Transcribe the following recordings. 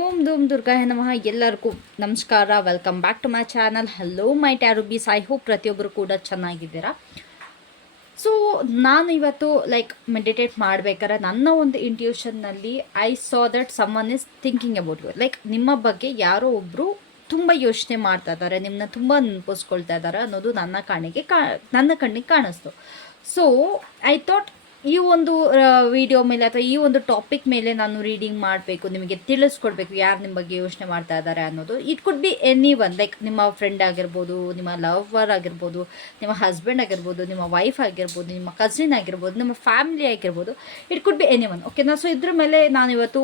ಓಂ ಧೂಮ್ ದುರ್ಗಾಯ ನಮಃ. ಎಲ್ಲರಿಗೂ ನಮಸ್ಕಾರ. Welcome back to my channel. Hello my ಟ್ಯಾರುಬೀಸ್. ಐ ಹೋಪ್ ಪ್ರತಿಯೊಬ್ಬರು ಕೂಡ ಚೆನ್ನಾಗಿದ್ದೀರಾ. ಸೊ ನಾನು ಇವತ್ತು ಮೆಡಿಟೇಟ್ ಮಾಡಬೇಕಾದ್ರೆ ನನ್ನ ಒಂದು ಇಂಟ್ಯೂಷನ್ನಲ್ಲಿ I saw that someone is thinking about you. ನಿಮ್ಮ ಬಗ್ಗೆ ಯಾರೋ ಒಬ್ಬರು ತುಂಬ ಯೋಚನೆ ಮಾಡ್ತಾ ಇದ್ದಾರೆ, ನಿಮ್ಮನ್ನ ತುಂಬ ನೆನಪಿಸ್ಕೊಳ್ತಾ ಇದ್ದಾರೆ ಅನ್ನೋದು ನನ್ನ ಕಣ್ಣಿಗೆ ಕಾಣಿಸ್ತು. ಸೊ ಐ ಥಾಟ್ ಈ ಒಂದು ವಿಡಿಯೋ ಮೇಲೆ ಅಥವಾ ಈ ಒಂದು ಟಾಪಿಕ್ ಮೇಲೆ ನಾನು ರೀಡಿಂಗ್ ಮಾಡಬೇಕು, ನಿಮಗೆ ತಿಳಿಸ್ಕೊಡ್ಬೇಕು ಯಾರು ನಿಮ್ಮ ಬಗ್ಗೆ ಯೋಚನೆ ಮಾಡ್ತಾ ಇದ್ದಾರೆ ಅನ್ನೋದು. It could be any one, ನಿಮ್ಮ ಫ್ರೆಂಡ್ ಆಗಿರ್ಬೋದು, ನಿಮ್ಮ ಲವರ್ ಆಗಿರ್ಬೋದು, ನಿಮ್ಮ ಹಸ್ಬೆಂಡ್ ಆಗಿರ್ಬೋದು, ನಿಮ್ಮ ವೈಫ್ ಆಗಿರ್ಬೋದು, ನಿಮ್ಮ ಕಸಿನ್ ಆಗಿರ್ಬೋದು, ನಿಮ್ಮ ಫ್ಯಾಮಿಲಿ ಆಗಿರ್ಬೋದು. It could be any one. ಓಕೆನಾ? ಸೊ ಇದ್ರ ಮೇಲೆ ನಾನಿವತ್ತು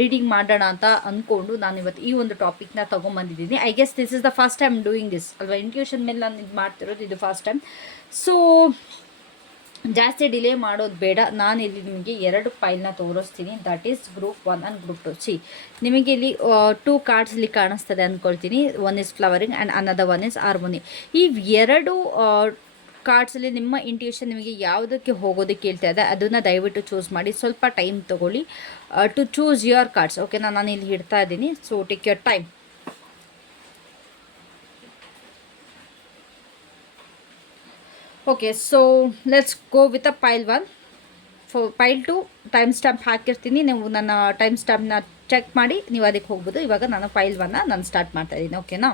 ರೀಡಿಂಗ್ ಮಾಡೋಣ ಅಂತ ಅಂದ್ಕೊಂಡು ನಾನಿವತ್ತು ಈ ಒಂದು ಟಾಪಿಕ್ನ ತೊಗೊಂಬಂದಿದ್ದೀನಿ. I guess this is the first time doing this ಅಲ್ವಾ. ಇಂಟ್ಯೂಷನ್ ಮೇಲೆ ನಾನು ಇದು ಮಾಡ್ತಿರೋದು ಇದು ಫಸ್ಟ್ ಟೈಮ್. ಸೊ ಜಾಸ್ತಿ ಡಿಲೇ ಮಾಡೋದು ಬೇಡ. ನಾನಿಲ್ಲಿ ನಿಮಗೆ 2 ಫೈಲ್ನ ತೋರಿಸ್ತೀನಿ. That is group 1 and group 2. See, ನಿಮಗೆ ಇಲ್ಲಿ 2 ಕಾರ್ಡ್ಸ್ ಇಲ್ಲಿ ಕಾಣಿಸ್ತದೆ ಅಂದ್ಕೊಳ್ತೀನಿ. One is flowering and another one is harmony. ಈ 2 ಕಾರ್ಡ್ಸಲ್ಲಿ ನಿಮ್ಮ ಇಂಟ್ಯೂಷನ್ ನಿಮಗೆ ಯಾವುದಕ್ಕೆ ಹೋಗೋದಕ್ಕೆ ಹೇಳ್ತಾ ಇದೆ ಅದನ್ನು ದಯವಿಟ್ಟು ಚೂಸ್ ಮಾಡಿ. ಸ್ವಲ್ಪ ಟೈಮ್ ತೊಗೊಳ್ಳಿ ಟು ಚೂಸ್ ಯುವರ್ ಕಾರ್ಡ್ಸ್. ಓಕೆನಾ? ನಾನು ಇಲ್ಲಿ ಇಡ್ತಾ ಇದ್ದೀನಿ. So take your time. Okay, so let's go with a pile 1. Pile 2 time stamp ಹಾಕಿರ್ತೀನಿ. ನೀವು ನನ್ನ ಟೈಮ್ ಸ್ಟ್ಯಾಂಪ್ನ ಚೆಕ್ ಮಾಡಿ ನೀವು ಅದಕ್ಕೆ ಹೋಗ್ಬೋದು. ಇವಾಗ ನಾನು ಪೈಲ್ 1ನ ನಾನು ಸ್ಟಾರ್ಟ್ ಮಾಡ್ತಾಯಿದ್ದೀನಿ. ಓಕೆನಾ?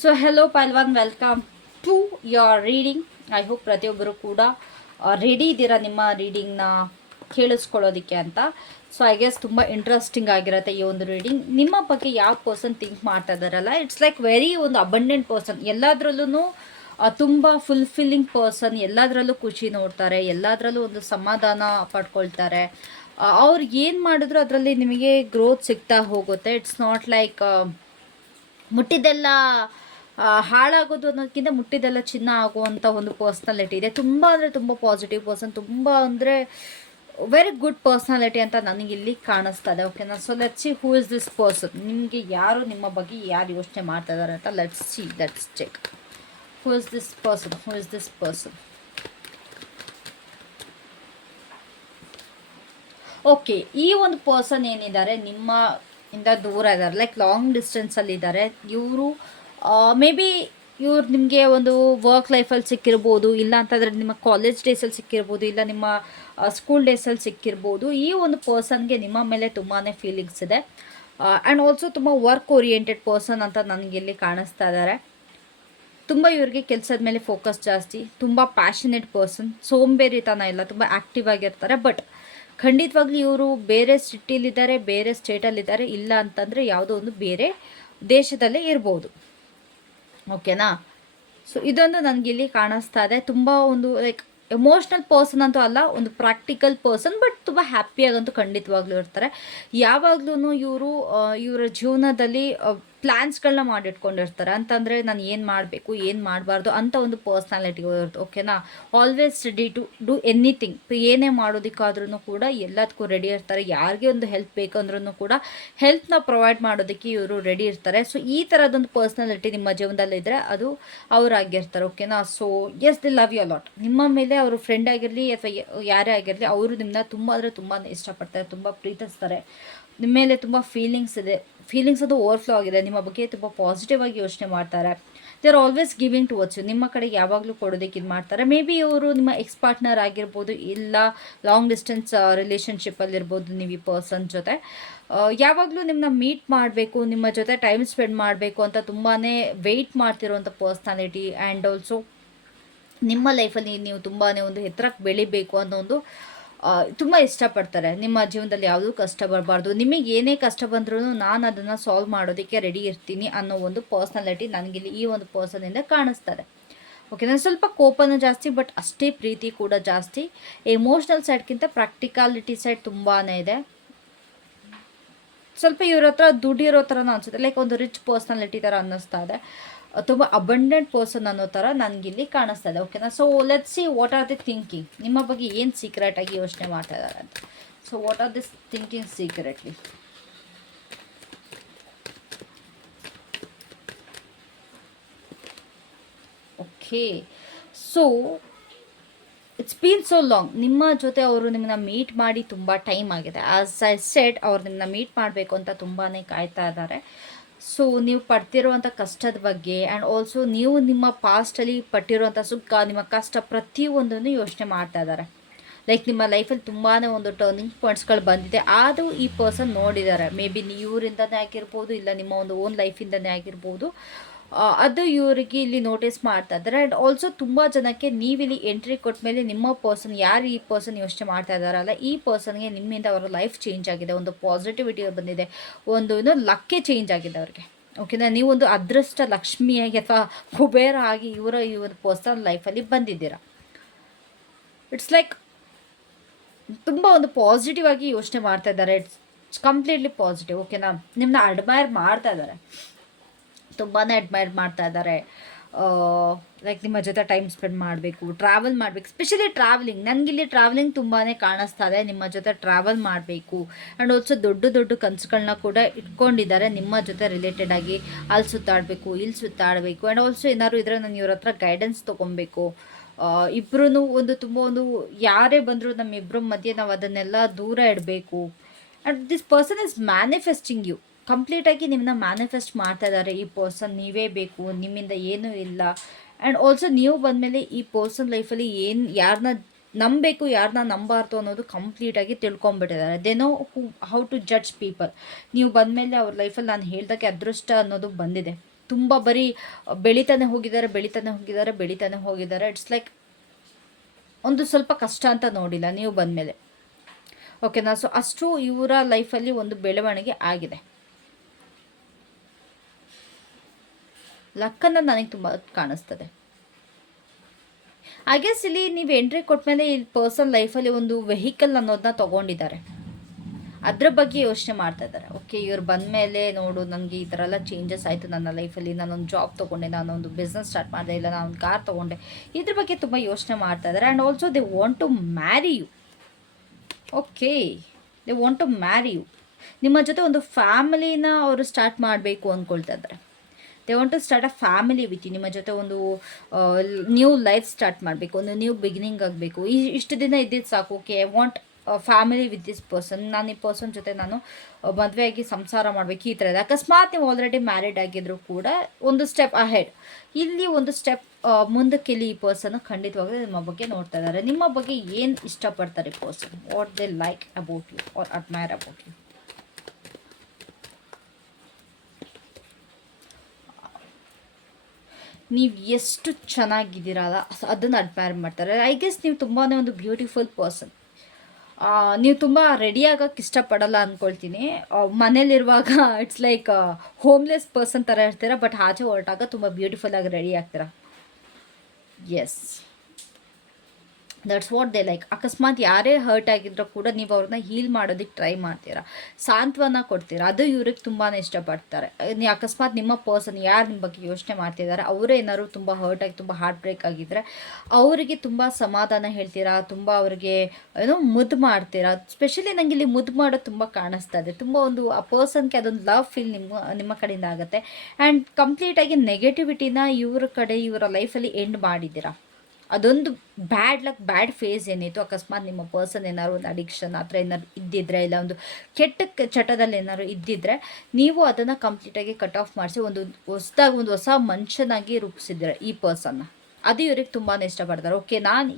So hello pile 1, welcome to your reading. I hope ಪ್ರತಿಯೊಬ್ಬರು ಕೂಡ ರೆಡಿ ಇದ್ದೀರಾ ನಿಮ್ಮ ರೀಡಿಂಗ್ನ ಕೇಳಿಸ್ಕೊಳ್ಳೋದಕ್ಕೆ ಅಂತ. ಸೊ ಐ ಗೆಸ್ ತುಂಬ ಇಂಟ್ರೆಸ್ಟಿಂಗ್ ಆಗಿರುತ್ತೆ ಈ ಒಂದು ರೀಡಿಂಗ್. ನಿಮ್ಮ ಬಗ್ಗೆ ಯಾವ ಪರ್ಸನ್ ಥಿಂಕ್ ಮಾಡ್ತಾ ಇದ್ದಾರಲ್ಲ, ಇಟ್ಸ್ ಲೈಕ್ ವೆರಿ ಒಂದು ಅಬಂಡೆಂಟ್ ಪರ್ಸನ್. ಎಲ್ಲದರಲ್ಲೂ ತುಂಬ ಫುಲ್ಫಿಲ್ಲಿಂಗ್ ಪರ್ಸನ್. ಎಲ್ಲದರಲ್ಲೂ ಖುಷಿ ನೋಡ್ತಾರೆ, ಎಲ್ಲದರಲ್ಲೂ ಒಂದು ಸಮಾಧಾನ ಪಡ್ಕೊಳ್ತಾರೆ. ಅವ್ರು ಏನು ಮಾಡಿದ್ರು ಅದರಲ್ಲಿ ನಿಮಗೆ ಗ್ರೋತ್ ಸಿಗ್ತಾ ಹೋಗುತ್ತೆ. ಇಟ್ಸ್ ನಾಟ್ ಲೈಕ್ ಮುಟ್ಟಿದ್ದೆಲ್ಲ ಹಾಳಾಗೋದು ಅನ್ನೋದಕ್ಕಿಂತ ಮುಟ್ಟಿದ್ದೆಲ್ಲ ಚಿನ್ನ ಆಗುವಂಥ ಒಂದು ಪರ್ಸ್ನಾಲಿಟಿ ಇದೆ. ತುಂಬ ಅಂದರೆ ತುಂಬ ಪಾಸಿಟಿವ್ ಪರ್ಸನ್, ತುಂಬ ಅಂದರೆ ವೆರಿ ಗುಡ್ ಪರ್ಸ್ನಾಲಿಟಿ ಅಂತ ನನಗಿಲ್ಲಿ ಕಾಣಿಸ್ತದೆ. ಓಕೆನಾ? So let's see who is this person. ನಿಮಗೆ ಯಾರು ನಿಮ್ಮ ಬಗ್ಗೆ ಯಾರು ಯೋಚನೆ ಮಾಡ್ತಾ ಇದ್ದಾರೆ ಅಂತ let's see, let's check. Who is this person? Who is this person? Okay, ಈ ಒಂದು ಪರ್ಸನ್ ಏನಿದ್ದಾರೆ ನಿಮ್ಮ ಇಂದ ದೂರ ಇದ್ದಾರೆ, ಲೈಕ್ ಲಾಂಗ್ ಡಿಸ್ಟೆನ್ಸಲ್ಲಿ ಇದ್ದಾರೆ. ಇವರು ಮೇ ಬಿ ಇವ್ರು ನಿಮಗೆ ಒಂದು ವರ್ಕ್ ಲೈಫಲ್ಲಿ ಸಿಕ್ಕಿರ್ಬೋದು, ಇಲ್ಲ ಅಂತಂದರೆ ನಿಮ್ಮ ಕಾಲೇಜ್ ಡೇಸಲ್ಲಿ ಸಿಕ್ಕಿರ್ಬೋದು, ಇಲ್ಲ ನಿಮ್ಮ ಸ್ಕೂಲ್ ಡೇಸಲ್ಲಿ ಸಿಕ್ಕಿರ್ಬೋದು. ಈ ಒಂದು ಪರ್ಸನ್ಗೆ ನಿಮ್ಮ ಮೇಲೆ ತುಂಬಾ ಫೀಲಿಂಗ್ಸ್ ಇದೆ. ಆ್ಯಂಡ್ ಆಲ್ಸೋ ತುಂಬ ವರ್ಕ್ ಓರಿಯೆಂಟೆಡ್ ಪರ್ಸನ್ ಅಂತ ನನಗೆ ಇಲ್ಲಿ ಕಾಣಿಸ್ತಾ ಇದ್ದಾರೆ. ತುಂಬ ಇವ್ರಿಗೆ ಕೆಲಸದ ಮೇಲೆ ಫೋಕಸ್ ಜಾಸ್ತಿ, ತುಂಬ ಪ್ಯಾಷನೇಟ್ ಪರ್ಸನ್, ಸೋಂಬೇರಿತನ ಇಲ್ಲ, ತುಂಬ ಆ್ಯಕ್ಟಿವ್ ಆಗಿರ್ತಾರೆ. ಬಟ್ ಖಂಡಿತವಾಗ್ಲೂ ಇವರು ಬೇರೆ ಸಿಟಿಲಿದ್ದಾರೆ, ಬೇರೆ ಸ್ಟೇಟಲ್ಲಿದ್ದಾರೆ, ಇಲ್ಲ ಅಂತಂದರೆ ಯಾವುದೋ ಒಂದು ಬೇರೆ ದೇಶದಲ್ಲೇ ಇರ್ಬೋದು. ಓಕೆನಾ? ಸೊ ಇದೊಂದು ನನಗಿಲ್ಲಿ ಕಾಣಿಸ್ತಾ ಇದೆ. ತುಂಬ ಒಂದು ಲೈಕ್ ಎಮೋಷ್ನಲ್ ಪರ್ಸನ್ ಅಂತೂ ಅಲ್ಲ, ಒಂದು ಪ್ರಾಕ್ಟಿಕಲ್ ಪರ್ಸನ್, ಬಟ್ ತುಂಬ ಹ್ಯಾಪಿಯಾಗಂತೂ ಖಂಡಿತವಾಗ್ಲೂ ಇರ್ತಾರೆ. ಯಾವಾಗ್ಲೂ ಇವರು ಇವರ ಜೀವನದಲ್ಲಿ ಪ್ಲ್ಯಾನ್ಸ್ಗಳನ್ನ ಮಾಡಿಟ್ಕೊಂಡಿರ್ತಾರೆ. ಅಂತಂದರೆ ನಾನು ಏನು ಮಾಡಬೇಕು, ಏನು ಮಾಡಬಾರ್ದು ಅಂತ ಒಂದು ಪರ್ಸ್ನಾಲಿಟಿ ಇರುತ್ತೆ. ಓಕೆನಾ? Always ready to do anything. ಏನೇ ಮಾಡೋದಕ್ಕಾದ್ರೂ ಕೂಡ ಎಲ್ಲದಕ್ಕೂ ರೆಡಿ ಇರ್ತಾರೆ. ಯಾರಿಗೆ ಒಂದು ಹೆಲ್ಪ್ ಬೇಕಂದ್ರೂ ಕೂಡ ಹೆಲ್ಪ್ನ ಪ್ರೊವೈಡ್ ಮಾಡೋದಕ್ಕೆ ಇವರು ರೆಡಿ ಇರ್ತಾರೆ. ಸೊ ಈ ಥರದೊಂದು ಪರ್ಸ್ನಾಲಿಟಿ ನಿಮ್ಮ ಜೀವನದಲ್ಲಿದ್ದರೆ ಅದು ಅವರಾಗಿರ್ತಾರೆ. ಓಕೆನಾ? So yes, they love you lot. ನಿಮ್ಮ ಮೇಲೆ ಅವರು ಫ್ರೆಂಡ್ ಆಗಿರಲಿ ಅಥವಾ ಯಾರೇ ಆಗಿರಲಿ, ಅವರು ನಿಮ್ಮನ್ನ ತುಂಬ ಅಂದರೆ ತುಂಬಾ ಇಷ್ಟಪಡ್ತಾರೆ, ತುಂಬ ಪ್ರೀತಿಸ್ತಾರೆ. ನಿಮ್ಮ ಮೇಲೆ ತುಂಬ ಫೀಲಿಂಗ್ಸ್ ಇದೆ. ಫೀಲಿಂಗ್ಸ್ ಅದು ಓವರ್ಫ್ಲೋ ಆಗಿದೆ. ನಿಮ್ಮ ಬಗ್ಗೆ ತುಂಬ ಪಾಸಿಟಿವ್ ಆಗಿ ಯೋಚನೆ ಮಾಡ್ತಾರೆ. They are always giving towards you. ನಿಮ್ಮ ಕಡೆ ಯಾವಾಗಲೂ ಕೊಡೋದಕ್ಕೆ ಇದು ಮಾಡ್ತಾರೆ. ಮೇ ಬಿ ಇವರು ನಿಮ್ಮ ಎಕ್ಸ್ ಪಾರ್ಟ್ನರ್ ಆಗಿರ್ಬೋದು, ಇಲ್ಲ ಲಾಂಗ್ ಡಿಸ್ಟೆನ್ಸ್ ರಿಲೇಷನ್ಶಿಪ್ಪಲ್ಲಿರ್ಬೋದು. ನೀವು ಈ ಪರ್ಸನ್ ಜೊತೆ ಯಾವಾಗಲೂ ನಿಮ್ಮನ್ನ ಮೀಟ್ ಮಾಡಬೇಕು, ನಿಮ್ಮ ಜೊತೆ ಟೈಮ್ ಸ್ಪೆಂಡ್ ಮಾಡಬೇಕು ಅಂತ ತುಂಬಾ ವೆಯ್ಟ್ ಮಾಡ್ತಿರೋವಂಥ ಪರ್ಸ್ನಾಲಿಟಿ. ಆ್ಯಂಡ್ ಆಲ್ಸೋ ನಿಮ್ಮ ಲೈಫಲ್ಲಿ ನೀವು ತುಂಬಾ ಒಂದು ಎತ್ತರಕ್ಕೆ ಬೆಳಿಬೇಕು ಅನ್ನೋ ಒಂದು ತುಂಬ ಇಷ್ಟಪಡ್ತಾರೆ. ನಿಮ್ಮ ಜೀವನದಲ್ಲಿ ಯಾವುದೂ ಕಷ್ಟ ಬರಬಾರ್ದು, ನಿಮಗೆ ಏನೇ ಕಷ್ಟ ಬಂದ್ರೂ ನಾನು ಅದನ್ನು ಸಾಲ್ವ್ ಮಾಡೋದಕ್ಕೆ ರೆಡಿ ಇರ್ತೀನಿ ಅನ್ನೋ ಒಂದು ಪರ್ಸ್ನಾಲಿಟಿ ನನಗಿಲ್ಲಿ ಈ ಒಂದು ಪರ್ಸನಿಂದ ಕಾಣಿಸ್ತದೆ. ಓಕೆ, ನಾನು ಸ್ವಲ್ಪ ಕೋಪನೂ ಜಾಸ್ತಿ, ಬಟ್ ಅಷ್ಟೇ ಪ್ರೀತಿ ಕೂಡ ಜಾಸ್ತಿ. ಎಮೋಷ್ನಲ್ ಸೈಡ್ಗಿಂತ ಪ್ರಾಕ್ಟಿಕಾಲಿಟಿ ಸೈಡ್ ತುಂಬಾ ಇದೆ. ಸ್ವಲ್ಪ ಇವ್ರ ಹತ್ರ ದುಡ್ಡಿರೋ ಥರನೂ ಅನಿಸುತ್ತೆ, ಲೈಕ್ ಒಂದು ರಿಚ್ ಪರ್ಸ್ನಾಲಿಟಿ ಥರ ಅನ್ನಿಸ್ತಾ ಇದೆ. ತುಂಬ ಅಬಂಡೆಂಟ್ ಪರ್ಸನ್ ಅನ್ನೋ ಥರ ನನಗಿಲ್ಲಿ ಕಾಣಿಸ್ತಾ ಇದೆ. ಓಕೆನಾ? So let's see what are the thinking. ನಿಮ್ಮ ಬಗ್ಗೆ ಏನು ಸೀಕ್ರೆಟಾಗಿ ಯೋಚನೆ ಮಾಡ್ತಾ ಇದ್ದಾರೆ ಅಂತ. So what are this thinking secretly? Okay, so it's been so long. ನಿಮ್ಮ ಜೊತೆ ಅವರು ನಿಮ್ಮನ್ನ ಮೀಟ್ ಮಾಡಿ ತುಂಬ ಟೈಮ್ ಆಗಿದೆ. ಆಸ್ ಐ ಸೆಡ್, ಅವ್ರು ನಿಮ್ಮನ್ನ ಮೀಟ್ ಮಾಡಬೇಕು ಅಂತ ತುಂಬಾ ಕಾಯ್ತಾ ಇದ್ದಾರೆ. ಸೊ ನೀವು ಪಡ್ತಿರುವಂಥ ಕಷ್ಟದ ಬಗ್ಗೆ ಆ್ಯಂಡ್ ಆಲ್ಸೋ ನೀವು ನಿಮ್ಮ ಪಾಸ್ಟಲ್ಲಿ ಪಟ್ಟಿರುವಂಥ ಸುಖ, ನಿಮ್ಮ ಕಷ್ಟ ಪ್ರತಿಯೊಂದನ್ನು ಯೋಚನೆ ಮಾಡ್ತಾ ಇದ್ದಾರೆ. ಲೈಕ್ ನಿಮ್ಮ ಲೈಫಲ್ಲಿ ತುಂಬಾ ಒಂದು ಟರ್ನಿಂಗ್ ಪಾಯಿಂಟ್ಸ್ಗಳು ಬಂದಿದೆ, ಅದು ಈ ಪರ್ಸನ್ ನೋಡಿದ್ದಾರೆ. ಮೇ ಬಿ ಇವರಿಂದನೇ ಆಗಿರ್ಬೋದು, ಇಲ್ಲ ನಿಮ್ಮ ಒಂದು ಓನ್ ಲೈಫಿಂದನೇ ಆಗಿರ್ಬೋದು. ಅದು ಇವರಿಗೆ ಇಲ್ಲಿ ನೋಟಿಸ್ ಮಾಡ್ತಾ ಇದ್ದಾರೆ. ಆ್ಯಂಡ್ ಆಲ್ಸೋ ತುಂಬ ಜನಕ್ಕೆ ನೀವಿಲ್ಲಿ ಎಂಟ್ರಿ ಕೊಟ್ಟ ಮೇಲೆ ನಿಮ್ಮ ಪರ್ಸನ್, ಯಾರು ಈ ಪರ್ಸನ್ ಯೋಚನೆ ಮಾಡ್ತಾ ಇದ್ದಾರಲ್ಲ, ಈ ಪರ್ಸನ್ಗೆ ನಿಮ್ಮಿಂದ ಅವರ ಲೈಫ್ ಚೇಂಜ್ ಆಗಿದೆ, ಒಂದು ಪಾಸಿಟಿವಿಟಿ ಬಂದಿದೆ, ಒಂದು ಲಕ್ಕೇ ಚೇಂಜ್ ಆಗಿದೆ ಅವ್ರಿಗೆ. ಓಕೆನಾ, ನೀವೊಂದು ಅದೃಷ್ಟ ಲಕ್ಷ್ಮಿಯಾಗಿ ಅಥವಾ ಕುಬೇರ ಆಗಿ ಈ ಒಂದು ಪರ್ಸನಲ್ ಲೈಫಲ್ಲಿ ಬಂದಿದ್ದೀರಾ. ಇಟ್ಸ್ ಲೈಕ್ ತುಂಬ ಒಂದು ಪಾಸಿಟಿವ್ ಆಗಿ ಯೋಚನೆ ಮಾಡ್ತಾ ಇದ್ದಾರೆ. It's completely positive. ಓಕೆನಾ, ನಿಮ್ಮನ್ನ ಅಡ್ಮೈರ್ ಮಾಡ್ತಾ ಇದ್ದಾರೆ, ತುಂಬಾ ಅಡ್ಮೈರ್ ಮಾಡ್ತಾ ಇದ್ದಾರೆ. ಲೈಕ್ ನಿಮ್ಮ ಜೊತೆ ಟೈಮ್ ಸ್ಪೆಂಡ್ ಮಾಡಬೇಕು, ಟ್ರಾವೆಲ್ ಮಾಡಬೇಕು, ಸ್ಪೆಷಲಿ ಟ್ರಾವೆಲಿಂಗ್. ನನಗಿಲ್ಲಿ ಟ್ರಾವೆಲಿಂಗ್ ತುಂಬಾ ಕಾಣಿಸ್ತಾ ಇದೆ. ನಿಮ್ಮ ಜೊತೆ ಟ್ರಾವೆಲ್ ಮಾಡಬೇಕು ಆ್ಯಂಡ್ ಆಲ್ಸೋ ದೊಡ್ಡ ದೊಡ್ಡ ಕನಸುಗಳನ್ನ ಕೂಡ ಇಟ್ಕೊಂಡಿದ್ದಾರೆ ನಿಮ್ಮ ಜೊತೆ ರಿಲೇಟೆಡ್ ಆಗಿ. ಅಲ್ಲಿ ಸುತ್ತಾಡಬೇಕು, ಇಲ್ಲಿ ಸುತ್ತಾಡಬೇಕು ಆ್ಯಂಡ್ ಆಲ್ಸೋ ಏನಾದ್ರು ಇದ್ರೆ ನಾನು ಇವ್ರ ಹತ್ರ ಗೈಡೆನ್ಸ್ ತೊಗೊಬೇಕು. ಇಬ್ಬರೂ ಒಂದು ತುಂಬ ಒಂದು ಯಾರೇ ಬಂದರೂ ನಮ್ಮಿಬ್ಬರ ಮಧ್ಯೆ ನಾವು ಅದನ್ನೆಲ್ಲ ದೂರ ಇಡಬೇಕು. And this person is manifesting you. ಕಂಪ್ಲೀಟಾಗಿ ನಿಮ್ಮನ್ನ ಮ್ಯಾನಿಫೆಸ್ಟ್ ಮಾಡ್ತಾ ಇದ್ದಾರೆ. ಈ ಪರ್ಸನ್ ನೀವೇ ಬೇಕು, ನಿಮ್ಮಿಂದ ಏನೂ ಇಲ್ಲ. ಆ್ಯಂಡ್ ಆಲ್ಸೋ ನೀವು ಬಂದಮೇಲೆ ಈ ಪರ್ಸನ್ ಲೈಫಲ್ಲಿ ಯಾರನ್ನ ನಂಬಬೇಕು, ಯಾರನ್ನ ನಂಬಾರ್ದು ಅನ್ನೋದು ಕಂಪ್ಲೀಟಾಗಿ ತಿಳ್ಕೊಂಬಿಟ್ಟಿದ್ದಾರೆ. They know how to judge people. ನೀವು ಬಂದಮೇಲೆ ಅವ್ರ ಲೈಫಲ್ಲಿ ನಾನು ಹೇಳ್ದಾಗೆ ಅದೃಷ್ಟ ಅನ್ನೋದು ಬಂದಿದೆ. ತುಂಬ ಬರೀ ಬೆಳಿತಾನೆ ಹೋಗಿದ್ದಾರೆ. ಇಟ್ಸ್ ಲೈಕ್ ಒಂದು ಸ್ವಲ್ಪ ಕಷ್ಟ ಅಂತ ನೋಡಿಲ್ಲ ನೀವು ಬಂದಮೇಲೆ. ಓಕೆನಾ, ಸೊ ಅಷ್ಟು ಇವರ ಲೈಫಲ್ಲಿ ಒಂದು ಬೆಳವಣಿಗೆ ಆಗಿದೆ. ಲಕ್ಕನ್ನು ನನಗೆ ತುಂಬ ಕಾಣಿಸ್ತದೆ. ಐ ಗೆಸ್ ಇಲ್ಲಿ ನೀವು ಎಂಟ್ರಿ ಕೊಟ್ಮೇಲೆ ಈ ಪರ್ಸನ್ ಲೈಫಲ್ಲಿ ಒಂದು ವೆಹಿಕಲ್ ಅನ್ನೋದನ್ನ ತೊಗೊಂಡಿದ್ದಾರೆ, ಅದ್ರ ಬಗ್ಗೆ ಯೋಚನೆ ಮಾಡ್ತಾ ಇದ್ದಾರೆ. ಓಕೆ, ಇವ್ರು ಬಂದಮೇಲೆ ನೋಡು ನನಗೆ ಈ ಥರ ಎಲ್ಲ ಚೇಂಜಸ್ ಆಯಿತು ನನ್ನ ಲೈಫಲ್ಲಿ, ನಾನೊಂದು ಜಾಬ್ ತೊಗೊಂಡೆ, ನಾನೊಂದು ಬಿಸ್ನೆಸ್ ಸ್ಟಾರ್ಟ್ ಮಾಡಿದೆ, ಇಲ್ಲ ನಾನೊಂದು ಕಾರ್ ತೊಗೊಂಡೆ, ಇದ್ರ ಬಗ್ಗೆ ತುಂಬ ಯೋಚನೆ ಮಾಡ್ತಾ ಇದ್ದಾರೆ. And also they want to marry you. Okay, they want to marry you. ನಿಮ್ಮ ಜೊತೆ ಒಂದು ಫ್ಯಾಮಿಲಿನ ಅವರು ಸ್ಟಾರ್ಟ್ ಮಾಡಬೇಕು ಅಂದ್ಕೊಳ್ತಾ ಇದ್ದಾರೆ. They want to start a family with you. ನಿಮ್ಮ ಜೊತೆ ಒಂದು ನ್ಯೂ ಲೈಫ್ ಸ್ಟಾರ್ಟ್ ಮಾಡಬೇಕು, ಒಂದು ನ್ಯೂ ಬಿಗಿನಿಂಗ್ ಆಗಬೇಕು. ಇಷ್ಟು ದಿನ ಇದ್ದಿದ್ದು ಸಾಕು. Okay, I want family with this person. ನಾನು ಈ ಪರ್ಸನ್ ಜೊತೆ ನಾನು ಮದುವೆಯಾಗಿ ಸಂಸಾರ ಮಾಡಬೇಕು, ಈ ಥರ ಇದೆ. ಅಕಸ್ಮಾತ್ ನೀವು ಆಲ್ರೆಡಿ ಮ್ಯಾರಿಡ್ ಆಗಿದ್ರು ಕೂಡ ಒಂದು ಸ್ಟೆಪ್ ಅಹೆಡ್, ಇಲ್ಲಿ ಒಂದು ಸ್ಟೆಪ್ ಮುಂದಕ್ಕೆ ಇಲ್ಲಿ ಈ ಪರ್ಸನ್ ಖಂಡಿತವಾಗ್ಲೂ ನಿಮ್ಮ ಬಗ್ಗೆ ನೋಡ್ತಾ ಇದ್ದಾರೆ. ನಿಮ್ಮ ಬಗ್ಗೆ ಏನು ಇಷ್ಟಪಡ್ತಾರೆ person, what they like about you or admire about you. ನೀವು ಎಷ್ಟು ಚೆನ್ನಾಗಿದ್ದೀರಲ್ಲ ಅದನ್ನು ಅಡ್ಮೈರ್ ಮಾಡ್ತಾರೆ. ಐ ಗೆಸ್ ನೀವು ತುಂಬಾ ಒಂದು ಬ್ಯೂಟಿಫುಲ್ ಪರ್ಸನ್. ನೀವು ತುಂಬ ರೆಡಿ ಆಗೋಕ್ಕೆ ಇಷ್ಟಪಡಲ್ಲ ಅಂದ್ಕೊಳ್ತೀನಿ. ಮನೇಲಿರುವಾಗ ಇಟ್ಸ್ ಲೈಕ್ ಹೋಮ್ಲೆಸ್ ಪರ್ಸನ್ ಥರ ಇರ್ತೀರ, ಬಟ್ ಆಚೆ ಹೊರಟಾಗ ತುಂಬ ಬ್ಯೂಟಿಫುಲ್ಲಾಗಿ ರೆಡಿ ಆಗ್ತೀರ. Yes, that's what they like. ಅಕಸ್ಮಾತ್ ಯಾರೇ ಹರ್ಟ್ ಆಗಿದ್ರೂ ಕೂಡ ನೀವು ಅವ್ರನ್ನ ಹೀಲ್ ಮಾಡೋದಕ್ಕೆ ಟ್ರೈ ಮಾಡ್ತೀರಾ, ಸಾಂತ್ವನ ಕೊಡ್ತೀರಾ. ಅದು ಇವ್ರಿಗೆ ತುಂಬಾ ಇಷ್ಟಪಡ್ತಾರೆ. ಅಕಸ್ಮಾತ್ ನಿಮ್ಮ ಪರ್ಸನ್ ಯಾರು ನಿಮ್ಮ ಬಗ್ಗೆ ಯೋಚನೆ ಮಾಡ್ತಿದ್ದಾರೆ ಅವರೇ ಏನಾದ್ರು ತುಂಬ ಹರ್ಟ್ ಆಗಿ ತುಂಬ ಹಾರ್ಟ್ ಬ್ರೇಕ್ ಆಗಿದ್ದರೆ ಅವರಿಗೆ ತುಂಬ ಸಮಾಧಾನ ಹೇಳ್ತೀರಾ, ತುಂಬ ಅವ್ರಿಗೆ ಮುದ್ದು ಮಾಡ್ತೀರಾ. ಸ್ಪೆಷಲಿ ನನಗೆ ಇಲ್ಲಿ ಮುದ್ದು ಮಾಡೋದು ತುಂಬ ಕಾಣಿಸ್ತಾ ಇದೆ. ತುಂಬ ಒಂದು ಆ ಪರ್ಸನ್ಗೆ ಅದೊಂದು ಲವ್ ಫೀಲ್ ನಿಮ್ಮ ಕಡೆಯಿಂದ ಆಗುತ್ತೆ. ಆ್ಯಂಡ್ ಕಂಪ್ಲೀಟಾಗಿ ನೆಗೆಟಿವಿಟಿನ ಇವರ ಲೈಫಲ್ಲಿ ಎಂಡ್ ಮಾಡಿದ್ದೀರಾ. ಅದೊಂದು ಬ್ಯಾಡ್ ಫೇಸ್ ಏನಿತ್ತು, ಅಕಸ್ಮಾತ್ ನಿಮ್ಮ ಪರ್ಸನ್ ಏನಾದ್ರು ಒಂದು ಅಡಿಕ್ಷನ್ ಆ ಥರ ಏನಾದ್ರು ಇದ್ದಿದ್ರೆ, ಇಲ್ಲ ಒಂದು ಕೆಟ್ಟ ಚಟದಲ್ಲಿ ಏನಾದ್ರು ಇದ್ದಿದ್ರೆ, ನೀವು ಅದನ್ನು ಕಂಪ್ಲೀಟಾಗಿ ಕಟ್ ಆಫ್ ಮಾಡಿಸಿ ಒಂದು ಹೊಸ ಮನುಷ್ಯನಾಗಿ ರೂಪಿಸಿದ್ರೆ ಈ ಪರ್ಸನ್ನ. ಅದು ಇವ್ರಿಗೆ ತುಂಬಾ ಇಷ್ಟಪಡ್ತಾರೆ. ಓಕೆ, ನಾನು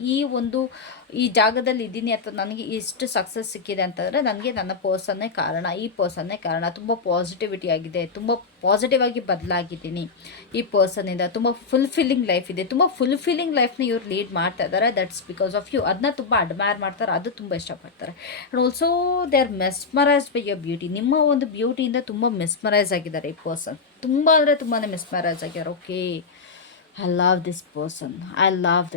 ಈ ಜಾಗದಲ್ಲಿ ಇದ್ದೀನಿ ಅಥವಾ ನನಗೆ ಇಷ್ಟು ಸಕ್ಸಸ್ ಸಿಕ್ಕಿದೆ ಅಂತಂದರೆ ನನಗೆ ನನ್ನ ಪರ್ಸನ್ನೇ ಕಾರಣ, ಈ ಪರ್ಸನ್ನೇ ಕಾರಣ. ತುಂಬ ಪಾಸಿಟಿವಿಟಿ ಆಗಿದೆ, ತುಂಬ ಪಾಸಿಟಿವ್ ಆಗಿ ಬದಲಾಗಿದ್ದೀನಿ ಈ ಪರ್ಸನ್ನಿಂದ. ತುಂಬ ಫುಲ್ಫಿಲ್ಲಿಂಗ್ ಲೈಫ್ ಇದೆ, ತುಂಬ ಫುಲ್ಫಿಲ್ಲಿಂಗ್ ಲೈಫ್ನ ಇವ್ರು ಲೀಡ್ ಮಾಡ್ತಾ ಇದ್ದಾರೆ. That's because of you. ಅದನ್ನ ತುಂಬ ಅಡ್ಮೈರ್ ಮಾಡ್ತಾರೆ, ಅದು ತುಂಬ ಇಷ್ಟಪಡ್ತಾರೆ. And also they are mesmerised by your beauty. ನಿಮ್ಮ ಒಂದು ಬ್ಯೂಟಿಯಿಂದ ತುಂಬ ಮೆಸ್ಮರೈಸ್ ಆಗಿದ್ದಾರೆ ಈ ಪರ್ಸನ್. ತುಂಬ ಅಂದರೆ ತುಂಬಾ ಮೆಸ್ಮರೈಸ್ ಆಗ್ಯಾರ. Okay, I love this person, I love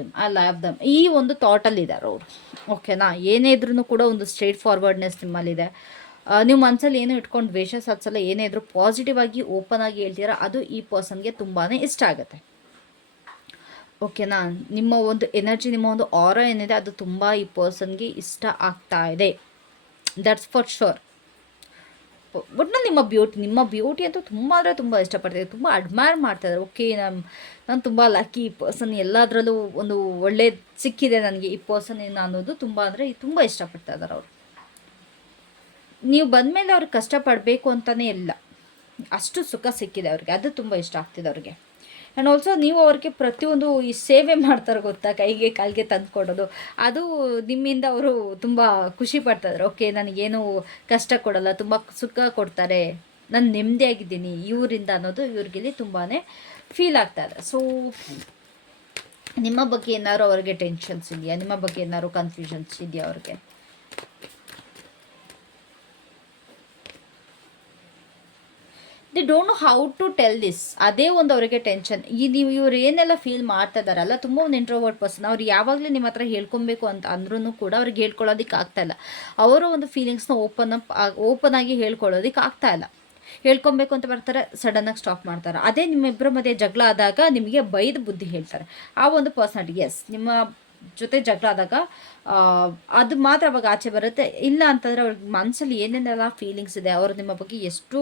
them ಈ ಒಂದು ಥಾಟಲ್ಲಿದ್ದಾರೆ ಅವರು. ಓಕೆನಾ, ಏನೇ ಇದ್ರೂ ಕೂಡ ಒಂದು ಸ್ಟ್ರೇಟ್ ಫಾರ್ವರ್ಡ್ನೆಸ್ ನಿಮ್ಮಲ್ಲಿದೆ. ನೀವು ಮನಸ್ಸಲ್ಲಿ ಏನೋ ಇಟ್ಕೊಂಡು ದ್ವೇಷ ಸಾಧಿಸಲ್ಲ, ಏನೇ ಇದ್ರೂ ಪಾಸಿಟಿವ್ ಆಗಿ ಓಪನ್ ಆಗಿ ಹೇಳ್ತೀರಾ, ಅದು ಈ ಪರ್ಸನ್ಗೆ ತುಂಬಾ ಇಷ್ಟ ಆಗುತ್ತೆ. ಓಕೆನಾ, ನಿಮ್ಮ ಒಂದು ಎನರ್ಜಿ, ನಿಮ್ಮ ಒಂದು ಆರಾ ಏನಿದೆ ಅದು ತುಂಬ ಈ ಪರ್ಸನ್ಗೆ ಇಷ್ಟ ಆಗ್ತಾ ಇದೆ. That's for sure. ಒಟ್ಟಿನಲ್ಲಿ ನಿಮ್ಮ ಬ್ಯೂಟಿ ಅಂತೂ ತುಂಬ ಅಂದರೆ ತುಂಬ ಇಷ್ಟಪಡ್ತಿದ್ದಾರೆ, ತುಂಬ ಅಡ್ಮೈರ್ ಮಾಡ್ತಾಯಿದ್ದಾರೆ. ಓಕೆ, ನಾನು ತುಂಬ ಲಕ್ಕಿ, ಈ ಪರ್ಸನ್ ಎಲ್ಲದರಲ್ಲೂ ಒಂದು ಒಳ್ಳೇದು ಸಿಕ್ಕಿದೆ ನನಗೆ, ಈ ಪರ್ಸನ್ ಅನ್ನೋದು ತುಂಬ ಅಂದರೆ ತುಂಬ ಇಷ್ಟಪಡ್ತಾ ಇದ್ದಾರೆ ಅವರು. ನೀವು ಬಂದಮೇಲೆ ಅವ್ರಿಗೆ ಕಷ್ಟಪಡಬೇಕು ಅಂತಲೇ ಇಲ್ಲ, ಅಷ್ಟು ಸುಖ ಸಿಕ್ಕಿದೆ ಅವ್ರಿಗೆ, ಅದು ತುಂಬ ಇಷ್ಟ ಆಗ್ತಿದೆ ಅವ್ರಿಗೆ. ಆ್ಯಂಡ್ ಆಲ್ಸೋ ನೀವು ಅವ್ರಿಗೆ ಪ್ರತಿಯೊಂದು ಈ ಸೇವೆ ಮಾಡ್ತಾರೆ ಗೊತ್ತಾ, ಕೈಗೆ ಕಾಲಿಗೆ ತಂದು ಕೊಡೋದು, ಅದು ನಿಮ್ಮಿಂದ ಅವರು ತುಂಬ ಖುಷಿ ಪಡ್ತಾಯಿದ್ರು. ಓಕೆ, ನನಗೇನು ಕಷ್ಟ ಕೊಡಲ್ಲ, ತುಂಬ ಸುಖ ಕೊಡ್ತಾರೆ, ನಾನು ನೆಮ್ಮದಿಯಾಗಿದ್ದೀನಿ ಇವರಿಂದ ಅನ್ನೋದು ಇವ್ರಿಗೆ ತುಂಬಾ ಫೀಲ್ ಆಗ್ತಾಯಿದೆ. ಸೊ ನಿಮ್ಮ ಬಗ್ಗೆ ಏನಾದ್ರು ಅವ್ರಿಗೆ ಟೆನ್ಷನ್ಸ್ ಇದೆಯಾ, ನಿಮ್ಮ ಬಗ್ಗೆ ಏನಾದ್ರು ಕನ್ಫ್ಯೂಷನ್ಸ್ ಇದೆಯಾ ಅವ್ರಿಗೆ? They don't know how to tell this, ಅದೇ ಒಂದು ಅವರಿಗೆ ಟೆನ್ಷನ್. ಇವ್ರು ಏನೆಲ್ಲ ಫೀಲ್ ಮಾಡ್ತಾ ಇದ್ದಾರಲ್ಲ, ತುಂಬ ಒಂದು ಇಂಟ್ರೋವರ್ಟ್ ಪರ್ಸನ್, ಅವ್ರು ಯಾವಾಗಲೂ ನಿಮ್ಮ ಹತ್ರ ಹೇಳ್ಕೊಬೇಕು ಅಂತ ಅಂದ್ರೂ ಕೂಡ ಅವ್ರಿಗೆ ಹೇಳ್ಕೊಳ್ಳೋದಕ್ಕೆ ಆಗ್ತಾಯಿಲ್ಲ. ಅವರ ಒಂದು ಫೀಲಿಂಗ್ಸ್ನ ಓಪನ್ ಆಗಿ ಹೇಳ್ಕೊಳ್ಳೋದಕ್ಕೆ ಆಗ್ತಾಯಿಲ್ಲ. ಹೇಳ್ಕೊಬೇಕು ಅಂತ ಬರ್ತಾರೆ, ಸಡನ್ನಾಗಿ ಸ್ಟಾಪ್ ಮಾಡ್ತಾರೆ. ಅದೇ ನಿಮ್ಮಿಬ್ಬರ ಮಧ್ಯೆ ಜಗಳ ಆದಾಗ ನಿಮಗೆ ಬೈದು ಬುದ್ಧಿ ಹೇಳ್ತಾರೆ. ಆ ಒಂದು ಪರ್ಸನಾಲಿಟಿ, ಎಸ್, ನಿಮ್ಮ ಜೊತೆ ಜಗಳ ಆದಾಗ ಅದು ಮಾತ್ರ ಅವಾಗ ಆಚೆ ಬರುತ್ತೆ. ಇಲ್ಲ ಅಂತಂದರೆ ಅವ್ರಿಗೆ ಮನಸ್ಸಲ್ಲಿ ಏನೇನೆಲ್ಲ ಫೀಲಿಂಗ್ಸ್ ಇದೆ, ಅವರು ನಿಮ್ಮ ಬಗ್ಗೆ ಎಷ್ಟು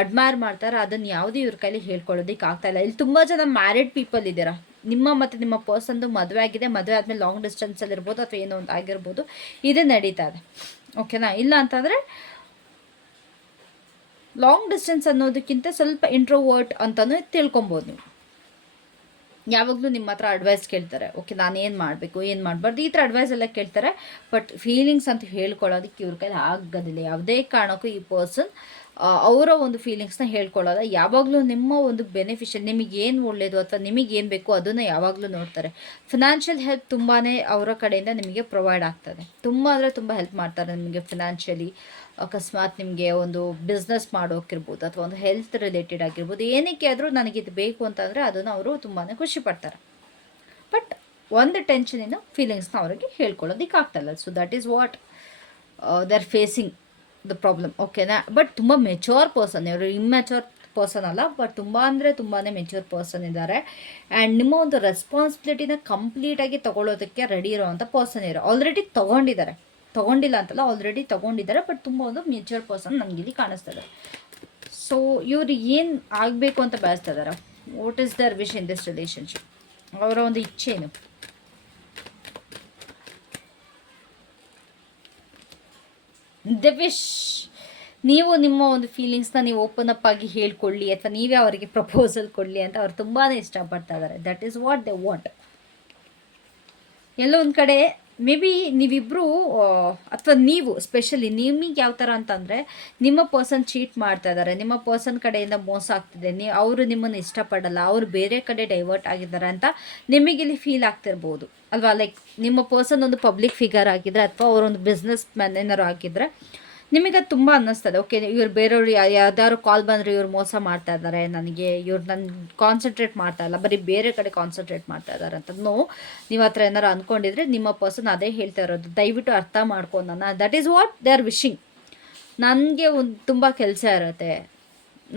ಅಡ್ಮೈರ್ ಮಾಡ್ತಾರೆ, ಅದನ್ನು ಯಾವುದೇ ಇವ್ರ ಕೈಲಿ ಹೇಳ್ಕೊಳ್ಳೋದಕ್ಕೆ ಆಗ್ತಾಯಿಲ್ಲ. ಇಲ್ಲಿ ತುಂಬ ಜನ ಮ್ಯಾರಿಡ್ ಪೀಪಲ್ ಇದ್ದೀರಾ, ನಿಮ್ಮ ಮತ್ತು ನಿಮ್ಮ ಪರ್ಸನ್ದು ಮದುವೆ ಆಗಿದೆ, ಮದುವೆ ಆದಮೇಲೆ ಲಾಂಗ್ ಡಿಸ್ಟೆನ್ಸಲ್ಲಿ ಇರ್ಬೋದು ಅಥವಾ ಏನೋ ಒಂದು ಆಗಿರ್ಬೋದು, ಇದು ನಡೀತಾ ಇದೆ. ಓಕೆನಾ? ಇಲ್ಲ ಅಂತಂದರೆ ಲಾಂಗ್ ಡಿಸ್ಟೆನ್ಸ್ ಅನ್ನೋದಕ್ಕಿಂತ ಸ್ವಲ್ಪ ಇಂಟ್ರೋವರ್ಟ್ ಅಂತಲೂ ತಿಳ್ಕೊಬೋದು ನೀವು. ಯಾವಾಗಲೂ ನಿಮ್ಮ ಹತ್ರ ಅಡ್ವೈಸ್ ಕೇಳ್ತಾರೆ. ಓಕೆ, ನಾನು ಏನು ಮಾಡಬೇಕು, ಏನು ಮಾಡಬಾರ್ದು, ಈ ಥರ ಅಡ್ವೈಸ್ ಎಲ್ಲ ಕೇಳ್ತಾರೆ. ಬಟ್ ಫೀಲಿಂಗ್ಸ್ ಅಂತ ಹೇಳ್ಕೊಳ್ಳೋದಕ್ಕೆ ಇವ್ರ ಕೈಲಿ ಆಗೋದಿಲ್ಲ. ಯಾವುದೇ ಕಾರಣಕ್ಕೂ ಈ ಪರ್ಸನ್ ಅವರ ಒಂದು ಫೀಲಿಂಗ್ಸ್ನ ಹೇಳ್ಕೊಳ್ಳೋದ. ಯಾವಾಗಲೂ ನಿಮ್ಮ ಒಂದು ಬೆನಿಫಿಷಿಯಲ್, ನಿಮಗೇನು ಒಳ್ಳೆಯದು ಅಥವಾ ನಿಮಗೇನು ಬೇಕು ಅದನ್ನು ಯಾವಾಗಲೂ ನೋಡ್ತಾರೆ. ಫಿನಾನ್ಷಿಯಲ್ ಹೆಲ್ಪ್ ತುಂಬಾ ಅವರ ಕಡೆಯಿಂದ ನಿಮಗೆ ಪ್ರೊವೈಡ್ ಆಗ್ತದೆ. ತುಂಬ ಅಂದರೆ ತುಂಬ ಹೆಲ್ಪ್ ಮಾಡ್ತಾರೆ ನಿಮಗೆ ಫಿನಾನ್ಷಿಯಲಿ. ಅಕಸ್ಮಾತ್ ನಿಮಗೆ ಒಂದು ಬಿಸ್ನೆಸ್ ಮಾಡೋಕ್ಕಿರ್ಬೋದು ಅಥವಾ ಒಂದು ಹೆಲ್ತ್ ರಿಲೇಟೆಡ್ ಆಗಿರ್ಬೋದು, ಏನಕ್ಕೆ ಆದರೂ ನನಗಿದು ಬೇಕು ಅಂತಂದರೆ ಅದನ್ನು ಅವರು ತುಂಬಾ ಖುಷಿ ಪಡ್ತಾರೆ. ಬಟ್ ಒಂದು ಟೆನ್ಷನಿನ ಫೀಲಿಂಗ್ಸ್ನ ಅವರಿಗೆ ಹೇಳ್ಕೊಳ್ಳೋದಕ್ಕೆ ಆಗ್ತಾಯಿಲ್ಲ. So that is what they are facing the problem. ಓಕೆನಾ? ಬಟ್ ತುಂಬ ಮೆಚೂರ್ ಪರ್ಸನ್ ಇವರು, ಇಮ್ಮೆಚೂರ್ ಪರ್ಸನ್ ಅಲ್ಲ, ಬಟ್ ತುಂಬ ಅಂದರೆ ತುಂಬಾ ಮೆಚೂರ್ ಪರ್ಸನ್ ಇದ್ದಾರೆ. ಆ್ಯಂಡ್ ನಿಮ್ಮ ಒಂದು ರೆಸ್ಪಾನ್ಸಿಬಿಲಿಟಿನ ಕಂಪ್ಲೀಟಾಗಿ ತೊಗೊಳ್ಳೋದಕ್ಕೆ ರೆಡಿ ಇರೋವಂಥ ಪರ್ಸನ್ ಇರೋ, ಆಲ್ರೆಡಿ ತೊಗೊಂಡಿಲ್ಲ ಅಂತಲ್ಲ, ಆಲ್ರೆಡಿ ತೊಗೊಂಡಿದ್ದಾರೆ. ಬಟ್ ತುಂಬ ಒಂದು ಮೆಚೂರ್ ಪರ್ಸನ್ ನನಗಿಲ್ಲಿ ಕಾಣಿಸ್ತದೆ. ಸೊ ಇವರು ಏನು ಆಗಬೇಕು ಅಂತ ಬಯಸ್ತಾ ಇದ್ದಾರೆ, what is their wish in this relationship, ಅವರ ಒಂದು ಇಚ್ಛೆ ಏನು? ದ ವಿಶ್, ನೀವು ನಿಮ್ಮ ಒಂದು ಫೀಲಿಂಗ್ಸ್ನ ನೀವು ಓಪನ್ ಅಪ್ ಆಗಿ ಹೇಳ್ಕೊಳ್ಳಿ ಅಥವಾ ನೀವೇ ಅವರಿಗೆ ಪ್ರಪೋಸಲ್ ಕೊಡಲಿ ಅಂತ ಅವ್ರು ತುಂಬಾ ಇಷ್ಟಪಡ್ತಾ ಇದ್ದಾರೆ. That is what they want. ಎಲ್ಲೋ ಒಂದು ಕಡೆ ಮೇ ಬಿ ನೀವಿಬ್ಬರು ಅಥವಾ ನೀವು ಸ್ಪೆಷಲಿ ನಿಮಗೆ ಯಾವ ಥರ ಅಂತಂದರೆ, ನಿಮ್ಮ ಪರ್ಸನ್ ಚೀಟ್ ಮಾಡ್ತಾ ಇದ್ದಾರೆ, ನಿಮ್ಮ ಪರ್ಸನ್ ಕಡೆಯಿಂದ ಮೋಸ ಆಗ್ತಿದೆ, ಅವರು ನಿಮ್ಮನ್ನು ಇಷ್ಟಪಡಲ್ಲ, ಅವರು ಬೇರೆ ಕಡೆ ಡೈವರ್ಟ್ ಆಗಿದ್ದಾರೆ ಅಂತ ನಿಮಗಿಲ್ಲಿ ಫೀಲ್ ಆಗ್ತಿರ್ಬೋದು ಅಲ್ವಾ? ಲೈಕ್ ನಿಮ್ಮ ಪರ್ಸನ್ ಒಂದು ಪಬ್ಲಿಕ್ ಫಿಗರ್ ಆಗಿದ್ದರೆ ಅಥವಾ ಅವರೊಂದು ಬಿಸ್ನೆಸ್ ಮ್ಯಾನ್ ಏನಾರು ಆಗಿದ್ದರೆ ನಿಮಗೆ ಅದು ತುಂಬ ಅನ್ನಿಸ್ತದೆ. ಓಕೆ, ಇವ್ರು ಬೇರೆಯವ್ರು ಯಾವ್ದಾದ್ರು ಕಾಲ್ ಬಂದರೆ ಇವ್ರು ಮೋಸ ಮಾಡ್ತಾ ಇದ್ದಾರೆ ನನಗೆ, ಇವ್ರು ನನ್ನ ಕಾನ್ಸಂಟ್ರೇಟ್ ಮಾಡ್ತಾ ಇಲ್ಲ, ಬರೀ ಬೇರೆ ಕಡೆ ಕಾನ್ಸಂಟ್ರೇಟ್ ಮಾಡ್ತಾ ಇದ್ದಾರೆ ಅಂತ ನೀವು ಹತ್ರ ಏನಾರು ಅಂದ್ಕೊಂಡಿದ್ರೆ ನಿಮ್ಮ ಪರ್ಸನ್ ಅದೇ ಹೇಳ್ತಾ ಇರೋದು. ದಯವಿಟ್ಟು ಅರ್ಥ ಮಾಡ್ಕೊಂಡು ನನ್ನ, that is what they R wishing. ನನಗೆ ಒಂದು ತುಂಬ ಕೆಲಸ ಇರುತ್ತೆ,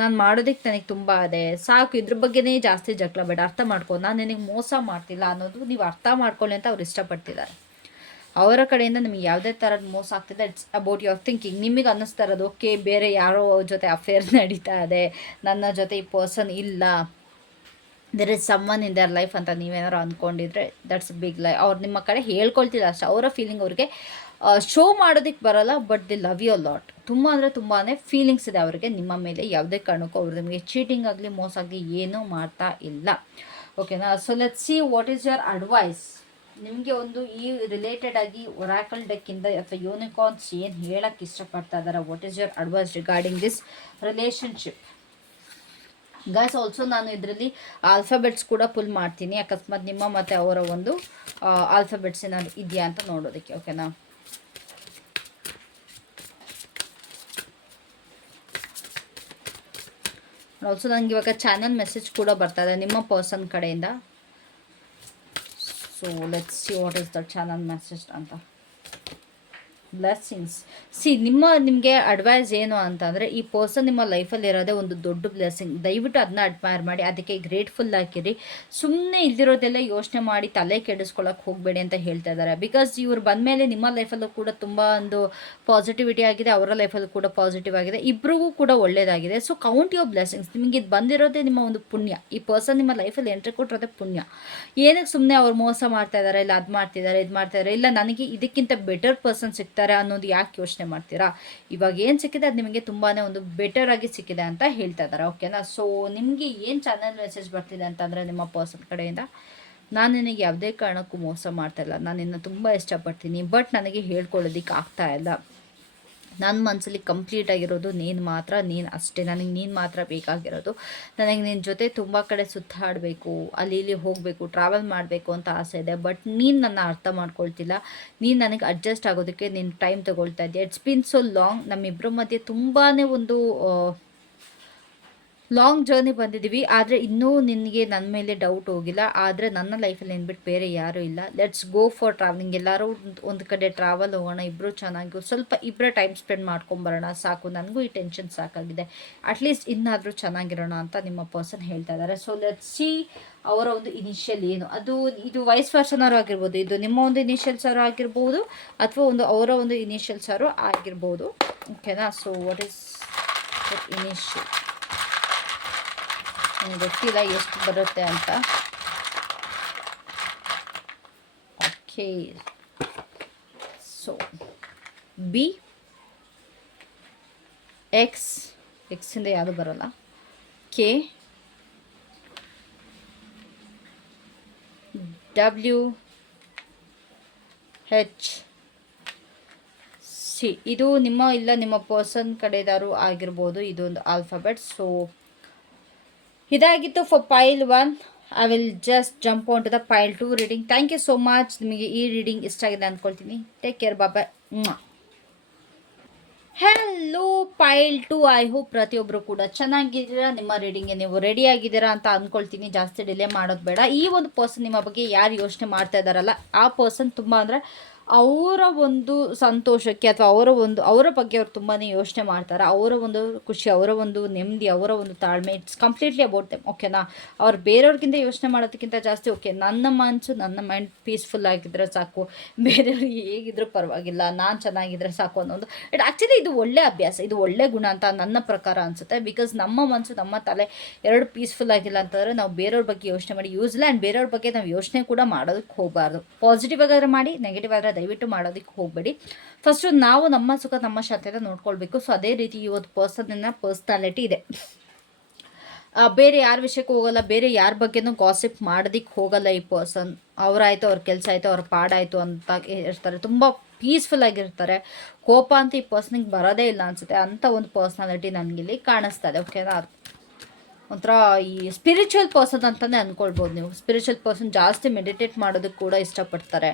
ನಾನು ಮಾಡೋದಕ್ಕೆ ನನಗೆ ತುಂಬ ಇದೆ, ಸಾಕು, ಇದ್ರ ಬಗ್ಗೆನೇ ಜಾಸ್ತಿ ಜಗಳ ಬೇಡ, ಅರ್ಥ ಮಾಡ್ಕೊಂಡು ನಾನು ನಿನಗೆ ಮೋಸ ಮಾಡ್ತಿಲ್ಲ ಅನ್ನೋದು ನೀವು ಅರ್ಥ ಮಾಡ್ಕೊಳ್ಳಿ ಅಂತ ಅವ್ರು ಇಷ್ಟಪಡ್ತಿದ್ದಾರೆ. ಅವರ ಕಡೆಯಿಂದ ನಿಮಗೆ ಯಾವುದೇ ಥರದ ಮೋಸ ಆಗ್ತಿದೆ, ಇಟ್ಸ್ ಅಬೌಟ್ ಯುವರ್ ಥಿಂಕಿಂಗ್. ನಿಮಗೆ ಅನ್ನಿಸ್ತಾ ಇರೋದು ಓಕೆ, ಬೇರೆ ಯಾರೋ ಜೊತೆ ಅಫೇರ್ ನಡೀತಾ ಇದೆ, ನನ್ನ ಜೊತೆ ಈ ಪರ್ಸನ್ ಇಲ್ಲ, there is summon in their life ಅಂತ ನೀವೇನಾದ್ರು ಅಂದ್ಕೊಂಡಿದ್ರೆ ದಟ್ಸ್ ಬಿಗ್ ಲೈ. ಅವ್ರು ನಿಮ್ಮ ಕಡೆ ಹೇಳ್ಕೊಳ್ತಿಲ್ಲ ಅಷ್ಟೇ, ಅವರ ಫೀಲಿಂಗ್ ಅವ್ರಿಗೆ ಶೋ ಮಾಡೋದಕ್ಕೆ ಬರೋಲ್ಲ. But they love you lot. ತುಂಬ ಅಂದರೆ ತುಂಬಾ ಫೀಲಿಂಗ್ಸ್ ಇದೆ ಅವರಿಗೆ ನಿಮ್ಮ ಮೇಲೆ. ಯಾವುದೇ ಕಾರಣಕ್ಕೂ ಅವರು ನಿಮಗೆ ಚೀಟಿಂಗ್ ಆಗಲಿ ಮೋಸ ಆಗಲಿ ಏನೂ ಮಾಡ್ತಾ ಇಲ್ಲ. ಓಕೆನಾ? So let's see what is your advice. ನಿಮಗೆ ಒಂದು ಈ ರಿಲೇಟೆಡ್ ಆಗಿ ಒರಾಕಲ್ ಡೆಕ್ಕಿಂದ ಅಥವಾ ಯೂನಿಕಾರ್ನ್ಸ್ ಏನು ಹೇಳಕ್ಕೆ ಇಷ್ಟಪಡ್ತಾ ಇದ್ದಾರೆ, what is your advice regarding this relationship guys? Also ನಾನು ಇದರಲ್ಲಿ ಆಲ್ಫಾಬೆಟ್ಸ್ ಕೂಡ ಪುಲ್ ಮಾಡ್ತೀನಿ, ಅಕಸ್ಮಾತ್ ನಿಮ್ಮ ಮತ್ತು ಅವರ ಒಂದು ಆಲ್ಫಾಬೆಟ್ಸ್ ಏನಾದ್ರು ಇದೆಯಾ ಅಂತ ನೋಡೋದಕ್ಕೆ. ಓಕೆನಾ? ಆಲ್ಸೋ ನನಗೆ ಇವಾಗ ಚಾನಲ್ ಮೆಸೇಜ್ ಕೂಡ ಬರ್ತಾ ಇದೆ ನಿಮ್ಮ ಪರ್ಸನ್ ಕಡೆಯಿಂದ. So let's see what is the channel message ಅಂತ. ಬ್ಲೆಸ್ಸಿಂಗ್ಸ್. ನಿಮಗೆ ಅಡ್ವೈಸ್ ಏನು ಅಂತಂದರೆ, ಈ ಪರ್ಸನ್ ನಿಮ್ಮ ಲೈಫಲ್ಲಿ ಇರೋದೇ ಒಂದು ದೊಡ್ಡ ಬ್ಲೆಸ್ಸಿಂಗ್. ದಯವಿಟ್ಟು ಅದನ್ನ ಅಡ್ಮೈರ್ ಮಾಡಿ, ಅದಕ್ಕೆ ಗ್ರೇಟ್ಫುಲ್ ಆಗಿರಿ. ಸುಮ್ಮನೆ ಇಲ್ದಿರೋದೆಲ್ಲ ಯೋಚನೆ ಮಾಡಿ ತಲೆ ಕೆಡಿಸ್ಕೊಳ್ಳೋಕೆ ಹೋಗಬೇಡಿ ಅಂತ ಹೇಳ್ತಾ ಇದ್ದಾರೆ. ಬಿಕಾಸ್ ಇವ್ರು ಬಂದಮೇಲೆ ನಿಮ್ಮ ಲೈಫಲ್ಲೂ ಕೂಡ ತುಂಬ ಒಂದು ಪಾಸಿಟಿವಿಟಿ ಆಗಿದೆ, ಅವರ ಲೈಫಲ್ಲೂ ಕೂಡ ಪಾಸಿಟಿವ್ ಆಗಿದೆ, ಇಬ್ರಿಗೂ ಕೂಡ ಒಳ್ಳೆಯದಾಗಿದೆ. So count your blessings. ನಿಮಗೆ ಇದು ಬಂದಿರೋದೇ ನಿಮ್ಮ ಒಂದು ಪುಣ್ಯ. ಈ ಪರ್ಸನ್ ನಿಮ್ಮ ಲೈಫಲ್ಲಿ ಎಂಟ್ರಿ ಕೊಟ್ಟಿರೋದೇ ಪುಣ್ಯ. ಏನಕ್ಕೆ ಸುಮ್ಮನೆ ಅವ್ರು ಮೋಸ ಮಾಡ್ತಾ ಇದ್ದಾರೆ, ಇಲ್ಲ ಅದು ಮಾಡ್ತಿದ್ದಾರೆ, ಇದು ಮಾಡ್ತಾಯಿದ್ದಾರೆ, ಇಲ್ಲ ನನಗೆ ಇದಕ್ಕಿಂತ ಬೆಟರ್ ಪರ್ಸನ್ ಸಿಗ್ತಾರೆ ಅನ್ನೋದು ಯಾಕೆ ಯೋಚನೆ ಮಾಡ್ತೀರಾ? ಇವಾಗ ಏನು ಸಿಕ್ಕಿದೆ ಅದು ನಿಮಗೆ ತುಂಬಾ ಒಂದು ಬೆಟರ್ ಆಗಿ ಸಿಕ್ಕಿದೆ ಅಂತ ಹೇಳ್ತಾ ಇದ್ದಾರೆ. ಓಕೆನಾ? ಸೊ ನಿಮಗೆ ಏನು ಚಾನಲ್ ಮೆಸೇಜ್ ಬರ್ತಿದೆ ಅಂತಂದರೆ, ನಿಮ್ಮ ಪರ್ಸನ್ ಕಡೆಯಿಂದ, ನಾನು ನಿನಗೆ ಯಾವುದೇ ಕಾರಣಕ್ಕೂ ಮೋಸ ಮಾಡ್ತಾಯಿಲ್ಲ, ನಾನು ನಿನ್ನ ತುಂಬ ಇಷ್ಟಪಡ್ತೀನಿ, ಬಟ್ ನನಗೆ ಹೇಳ್ಕೊಳ್ಳೋದಕ್ಕೆ ಆಗ್ತಾ ಇಲ್ಲ. ನನ್ನ ಮನಸ್ಸಲ್ಲಿ ಕಂಪ್ಲೀಟ್ ಆಗಿರೋದು ನೀನು ಮಾತ್ರ, ನೀನು ಅಷ್ಟೇ, ನನಗೆ ನೀನು ಮಾತ್ರ ಬೇಕಾಗಿರೋದು. ನನಗೆ ನಿನ್ನ ಜೊತೆ ತುಂಬ ಕಡೆ ಸುತ್ತಾಡಬೇಕು, ಅಲ್ಲಿ ಇಲ್ಲಿ ಹೋಗಬೇಕು, ಟ್ರಾವೆಲ್ ಮಾಡಬೇಕು ಅಂತ ಆಸೆ ಇದೆ. ಬಟ್ ನೀನು ನನ್ನ ಅರ್ಥ ಮಾಡ್ಕೊಳ್ತಿಲ್ಲ, ನೀನು ನನಗೆ ಅಡ್ಜಸ್ಟ್ ಆಗೋದಕ್ಕೆ ನೀನು ಟೈಮ್ ತೊಗೊಳ್ತಾ ಇದೆಯಾ. It's been so long. ನಮ್ಮಿಬ್ಬರ ಮಧ್ಯೆ ತುಂಬಾ ಒಂದು ಲಾಂಗ್ ಜರ್ನಿ ಬಂದಿದ್ದೀವಿ. ಆದರೆ ಇನ್ನೂ ನಿನಗೆ ನನ್ನ ಮೇಲೆ ಡೌಟ್ ಹೋಗಿಲ್ಲ. ಆದರೆ ನನ್ನ ಲೈಫಲ್ಲಿ ಏನ್ಬಿಟ್ಟು ಬೇರೆ ಯಾರೂ ಇಲ್ಲ. Let's go for travelling. ಎಲ್ಲರೂ ಒಂದು ಕಡೆ ಟ್ರಾವೆಲ್ ಹೋಗೋಣ, ಇಬ್ಬರು ಚೆನ್ನಾಗಿ ಸ್ವಲ್ಪ ಇಬ್ಬರ ಟೈಮ್ ಸ್ಪೆಂಡ್ ಮಾಡ್ಕೊಂಬರೋಣ, ಸಾಕು, ನನಗೂ ಈ ಟೆನ್ಷನ್ ಸಾಕಾಗಿದೆ, ಅಟ್ಲೀಸ್ಟ್ ಇನ್ನಾದರೂ ಚೆನ್ನಾಗಿರೋಣ ಅಂತ ನಿಮ್ಮ ಪರ್ಸನ್ ಹೇಳ್ತಾ ಇದ್ದಾರೆ. ಸೊ ಲೆಟ್ಸ್ ಸಿ ಅವರ ಒಂದು ಇನಿಷಿಯಲ್ ಏನು, ಇದು ವೈಸ್ ವರ್ಷನವರು ಆಗಿರ್ಬೋದು, ಇದು ನಿಮ್ಮ ಒಂದು ಇನಿಷಿಯಲ್ಸಾರು ಆಗಿರ್ಬೋದು, ಅಥವಾ ಅವರ ಒಂದು ಇನಿಷಿಯಲ್ಸಾರು ಆಗಿರ್ಬೋದು. ಓಕೆನಾ? ಸೊ ವಾಟ್ ಈಸ್ ಇನಿಷಿಯಲ್ ನನಗೆ ಗೊತ್ತಿಲ್ಲ ಎಷ್ಟು ಬರುತ್ತೆ ಅಂತ. ಓಕೆ, ಸೊ ಬಿ ಎಕ್ಸಿಂದ ಯಾವುದು ಬರೋಲ್ಲ, ಕೆ ಡಬ್ಲ್ಯೂ ಹೆಚ್ ಸಿ. ಇದು ನಿಮ್ಮ ಪರ್ಸನ್ ಕಡೆದಾರು ಆಗಿರ್ಬೋದು, ಇದೊಂದು ಆಲ್ಫಾಬೆಟ್. ಸೊ ಇದಾಗಿತ್ತು for pile 1. I will just jump on to the pile 2 reading. Thank you so much. ನಿಮಗೆ ಈ ರೀಡಿಂಗ್ ಇಷ್ಟ ಆಗಿದೆ ಅಂದ್ಕೊಳ್ತೀನಿ. Take care, bye. Hello pile 2, I hope ಪ್ರತಿಯೊಬ್ಬರು ಕೂಡ ಚೆನ್ನಾಗಿದ್ದೀರಾ, ನಿಮ್ಮ ರೀಡಿಂಗ್ಗೆ ನೀವು ರೆಡಿ ಆಗಿದ್ದೀರಾ ಅಂತ ಅಂದ್ಕೊಳ್ತೀನಿ. ಜಾಸ್ತಿ ಡಿಲೇ ಮಾಡೋದು ಬೇಡ. ಈ ಒಂದು ಪರ್ಸನ್ ನಿಮ್ಮ ಬಗ್ಗೆ ಯಾರು ಯೋಚನೆ ಮಾಡ್ತಾ ಇದ್ದಾರಲ್ಲ, ಆ ಪರ್ಸನ್ ತುಂಬ ಅಂದರೆ ಅವರ ಒಂದು ಸಂತೋಷಕ್ಕೆ ಅಥವಾ ಅವರ ಬಗ್ಗೆ ಅವ್ರು ತುಂಬಾ ಯೋಚನೆ ಮಾಡ್ತಾರೆ. ಅವರ ಒಂದು ಖುಷಿ, ಅವರ ಒಂದು ನೆಮ್ಮದಿ, ಅವರ ಒಂದು ತಾಳ್ಮೆ, ಇಟ್ಸ್ ಕಂಪ್ಲೀಟ್ಲಿ ಅಬೌಟ್ ದೆಮ್. ಓಕೆನಾ? ಅವ್ರು ಬೇರೆಯವ್ರಿಗಿಂತ ಯೋಚನೆ ಮಾಡೋದಕ್ಕಿಂತ ಜಾಸ್ತಿ, ಓಕೆ, ನನ್ನ ಮನಸ್ಸು, ನನ್ನ ಮೈಂಡ್ ಪೀಸ್ಫುಲ್ ಆಗಿದ್ದರೆ ಸಾಕು, ಬೇರೆಯವ್ರು ಹೇಗಿದ್ರೂ ಪರವಾಗಿಲ್ಲ, ನಾನು ಚೆನ್ನಾಗಿದ್ದರೆ ಸಾಕು ಅನ್ನೋದು. ಆ್ಯಕ್ಚುಲಿ ಇದು ಒಳ್ಳೆ ಅಭ್ಯಾಸ, ಇದು ಒಳ್ಳೆ ಗುಣ ಅಂತ ನನ್ನ ಪ್ರಕಾರ ಅನಿಸುತ್ತೆ. ಬಿಕಾಸ್ ನಮ್ಮ ಮನಸ್ಸು, ನಮ್ಮ ತಲೆ ಎರಡು ಪೀಸ್ಫುಲ್ ಆಗಿಲ್ಲ ಅಂತಂದರೆ ನಾವು ಬೇರೆಯವ್ರ ಬಗ್ಗೆ ಯೋಚನೆ ಮಾಡಿ ಯೂಸ್ ಇಲ್ಲ. ಆ್ಯಂಡ್ ಬೇರೆಯವ್ರ ಬಗ್ಗೆ ನಾವು ಯೋಚನೆ ಕೂಡ ಮಾಡೋದಕ್ಕೆ ಹೋಗಬಾರ್ದು. ಪಾಸಿಟಿವ್ ಆಗಾದ್ರೆ ಮಾಡಿ, ನೆಗೆಟಿವ್ ಆದರೆ ದಯವಿಟ್ಟು ಮಾಡೋದಕ್ಕೆ ಹೋಗಬೇಡಿ. ಫಸ್ಟು ನಾವು ನಮ್ಮ ಸುಖ, ನಮ್ಮ ಶಾಂತಿಯನ್ನು ನೋಡ್ಕೊಳ್ಬೇಕು. ಸೊ ಅದೇ ರೀತಿ ಈ ಒಂದು ಪರ್ಸನಾಲಿಟಿ ಇದೆ. ಬೇರೆ ಯಾರ ವಿಷಯಕ್ಕೆ ಹೋಗಲ್ಲ, ಬೇರೆ ಯಾರ ಬಗ್ಗೆನೂ ಗಾಸಿಪ್ ಮಾಡೋದಕ್ಕೆ ಹೋಗಲ್ಲ ಈ ಪರ್ಸನ್. ಅವರಾಯಿತು, ಅವ್ರ ಕೆಲಸ ಆಯಿತು, ಅವ್ರ ಪಾಡಾಯಿತು ಅಂತ ಇರ್ತಾರೆ. ತುಂಬ ಪೀಸ್ಫುಲ್ ಆಗಿರ್ತಾರೆ. ಕೋಪ ಅಂತ ಈ ಪರ್ಸನಿಗೆ ಬರೋದೇ ಇಲ್ಲ ಅನಿಸುತ್ತೆ. ಅಂಥ ಒಂದು ಪರ್ಸನಾಲಿಟಿ ನನಗಿಲ್ಲಿ ಕಾಣಿಸ್ತದೆ. ಓಕೆನಾ? ಒಂಥರ ಈ ಸ್ಪಿರಿಚುವಲ್ ಪರ್ಸನ್ ಅಂತಲೇ ಅಂದ್ಕೊಳ್ಬೋದು ನೀವು. ಸ್ಪಿರಿಚುವಲ್ ಪರ್ಸನ್ ಜಾಸ್ತಿ ಮೆಡಿಟೇಟ್ ಮಾಡೋದಕ್ಕೆ ಕೂಡ ಇಷ್ಟಪಡ್ತಾರೆ.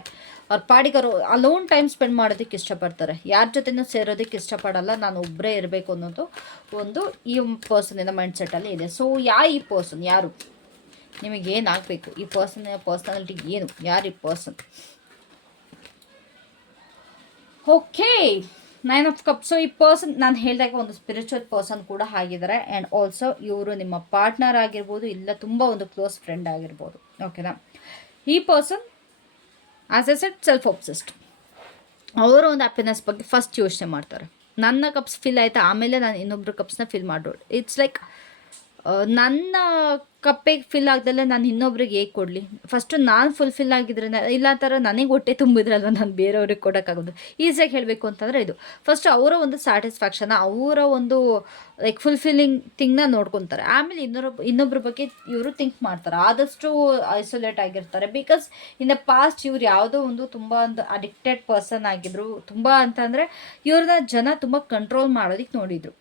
ಅವ್ರ ಪಾಡಿಗರು ಅಲೋನ್ ಟೈಮ್ ಸ್ಪೆಂಡ್ ಮಾಡೋದಕ್ಕೆ ಇಷ್ಟಪಡ್ತಾರೆ. ಯಾರ ಜೊತೆನೂ ಸೇರೋದಕ್ಕೆ ಇಷ್ಟಪಡಲ್ಲ. ನಾನು ಒಬ್ಬರೇ ಇರಬೇಕು ಅನ್ನೋದು ಒಂದು ಈ ಪರ್ಸನಿನ ಮೈಂಡ್ ಸೆಟ್ಟಲ್ಲಿ ಇದೆ. ಸೊ ಈ ಪರ್ಸನ್ ಯಾರು, ನಿಮಗೇನಾಗಬೇಕು, ಈ ಪರ್ಸನಾಲಿಟಿ ಏನು, ಯಾರು ಈ person? Okay, 9 of cups. So ಈ ಪರ್ಸನ್ ನಾನು ಹೇಳಿದಾಗ ಒಂದು ಸ್ಪಿರಿಚುವಲ್ ಪರ್ಸನ್ ಕೂಡ ಆಗಿದ್ದಾರೆ. ಆ್ಯಂಡ್ ಆಲ್ಸೋ ಇವರು ನಿಮ್ಮ ಪಾರ್ಟ್ನರ್ ಆಗಿರ್ಬೋದು, ಇಲ್ಲ ತುಂಬ ಒಂದು ಕ್ಲೋಸ್ ಫ್ರೆಂಡ್ ಆಗಿರ್ಬೋದು. ಓಕೆನಾ? ಈ person as A set self obsessed. ಅವರ ಒಂದು ಹ್ಯಾಪಿನೆಸ್ ಬಗ್ಗೆ ಫಸ್ಟ್ ಯೋಚನೆ ಮಾಡ್ತಾರೆ. ನನ್ನ ಕಪ್ಸ್ ಫಿಲ್ ಆಯಿತಾ, ಆಮೇಲೆ ನಾನು ಇನ್ನೊಬ್ರು ಕಪ್ಸ್ನ ಫಿಲ್ ಮಾಡೋದು. ಇಟ್ಸ್ ಲೈಕ್ ನನ್ನ ಕಪ್ಪೆಗೆ ಫಿಲ್ ಆಗ್ದಲ್ಲೇ ನಾನು ಇನ್ನೊಬ್ರಿಗೆ ಹೇಗೆ ಕೊಡಲಿ, ಫಸ್ಟು ನಾನು ಫುಲ್ಫಿಲ್ ಆಗಿದ್ರೆ, ಇಲ್ಲ ಥರ ನನಗೆ ಹೊಟ್ಟೆ ತುಂಬಿದ್ರಲ್ವ ನಾನು ಬೇರೆಯವ್ರಿಗೆ ಕೊಡೋಕ್ಕಾಗೋದು. ಈಸಿಯಾಗಿ ಹೇಳಬೇಕು ಅಂತಂದರೆ ಇದು ಫಸ್ಟ್ ಅವರ ಒಂದು ಸ್ಯಾಟಿಸ್ಫ್ಯಾಕ್ಷನ್, ಅವರ ಒಂದು ಲೈಕ್ ಫುಲ್ಫಿಲ್ಲಿಂಗ್ ಥಿಂಗ್ನ ನೋಡ್ಕೊತಾರೆ. ಆಮೇಲೆ ಇನ್ನೊಬ್ಬರ ಬಗ್ಗೆ ಇವರು ಥಿಂಕ್ ಮಾಡ್ತಾರೆ. ಆದಷ್ಟು ಐಸೋಲೇಟ್ ಆಗಿರ್ತಾರೆ. ಬಿಕಾಸ್ ಇನ್ ದ ಪಾಸ್ಟ್ ಇವ್ರು ಯಾವುದೋ ಒಂದು ತುಂಬ ಒಂದು ಅಡಿಕ್ಟೆಡ್ ಪರ್ಸನ್ ಆಗಿದ್ರು. ತುಂಬ ಅಂತಂದರೆ ಇವ್ರನ್ನ ಜನ ತುಂಬ ಕಂಟ್ರೋಲ್ ಮಾಡೋದಕ್ಕೆ ನೋಡಿದರು.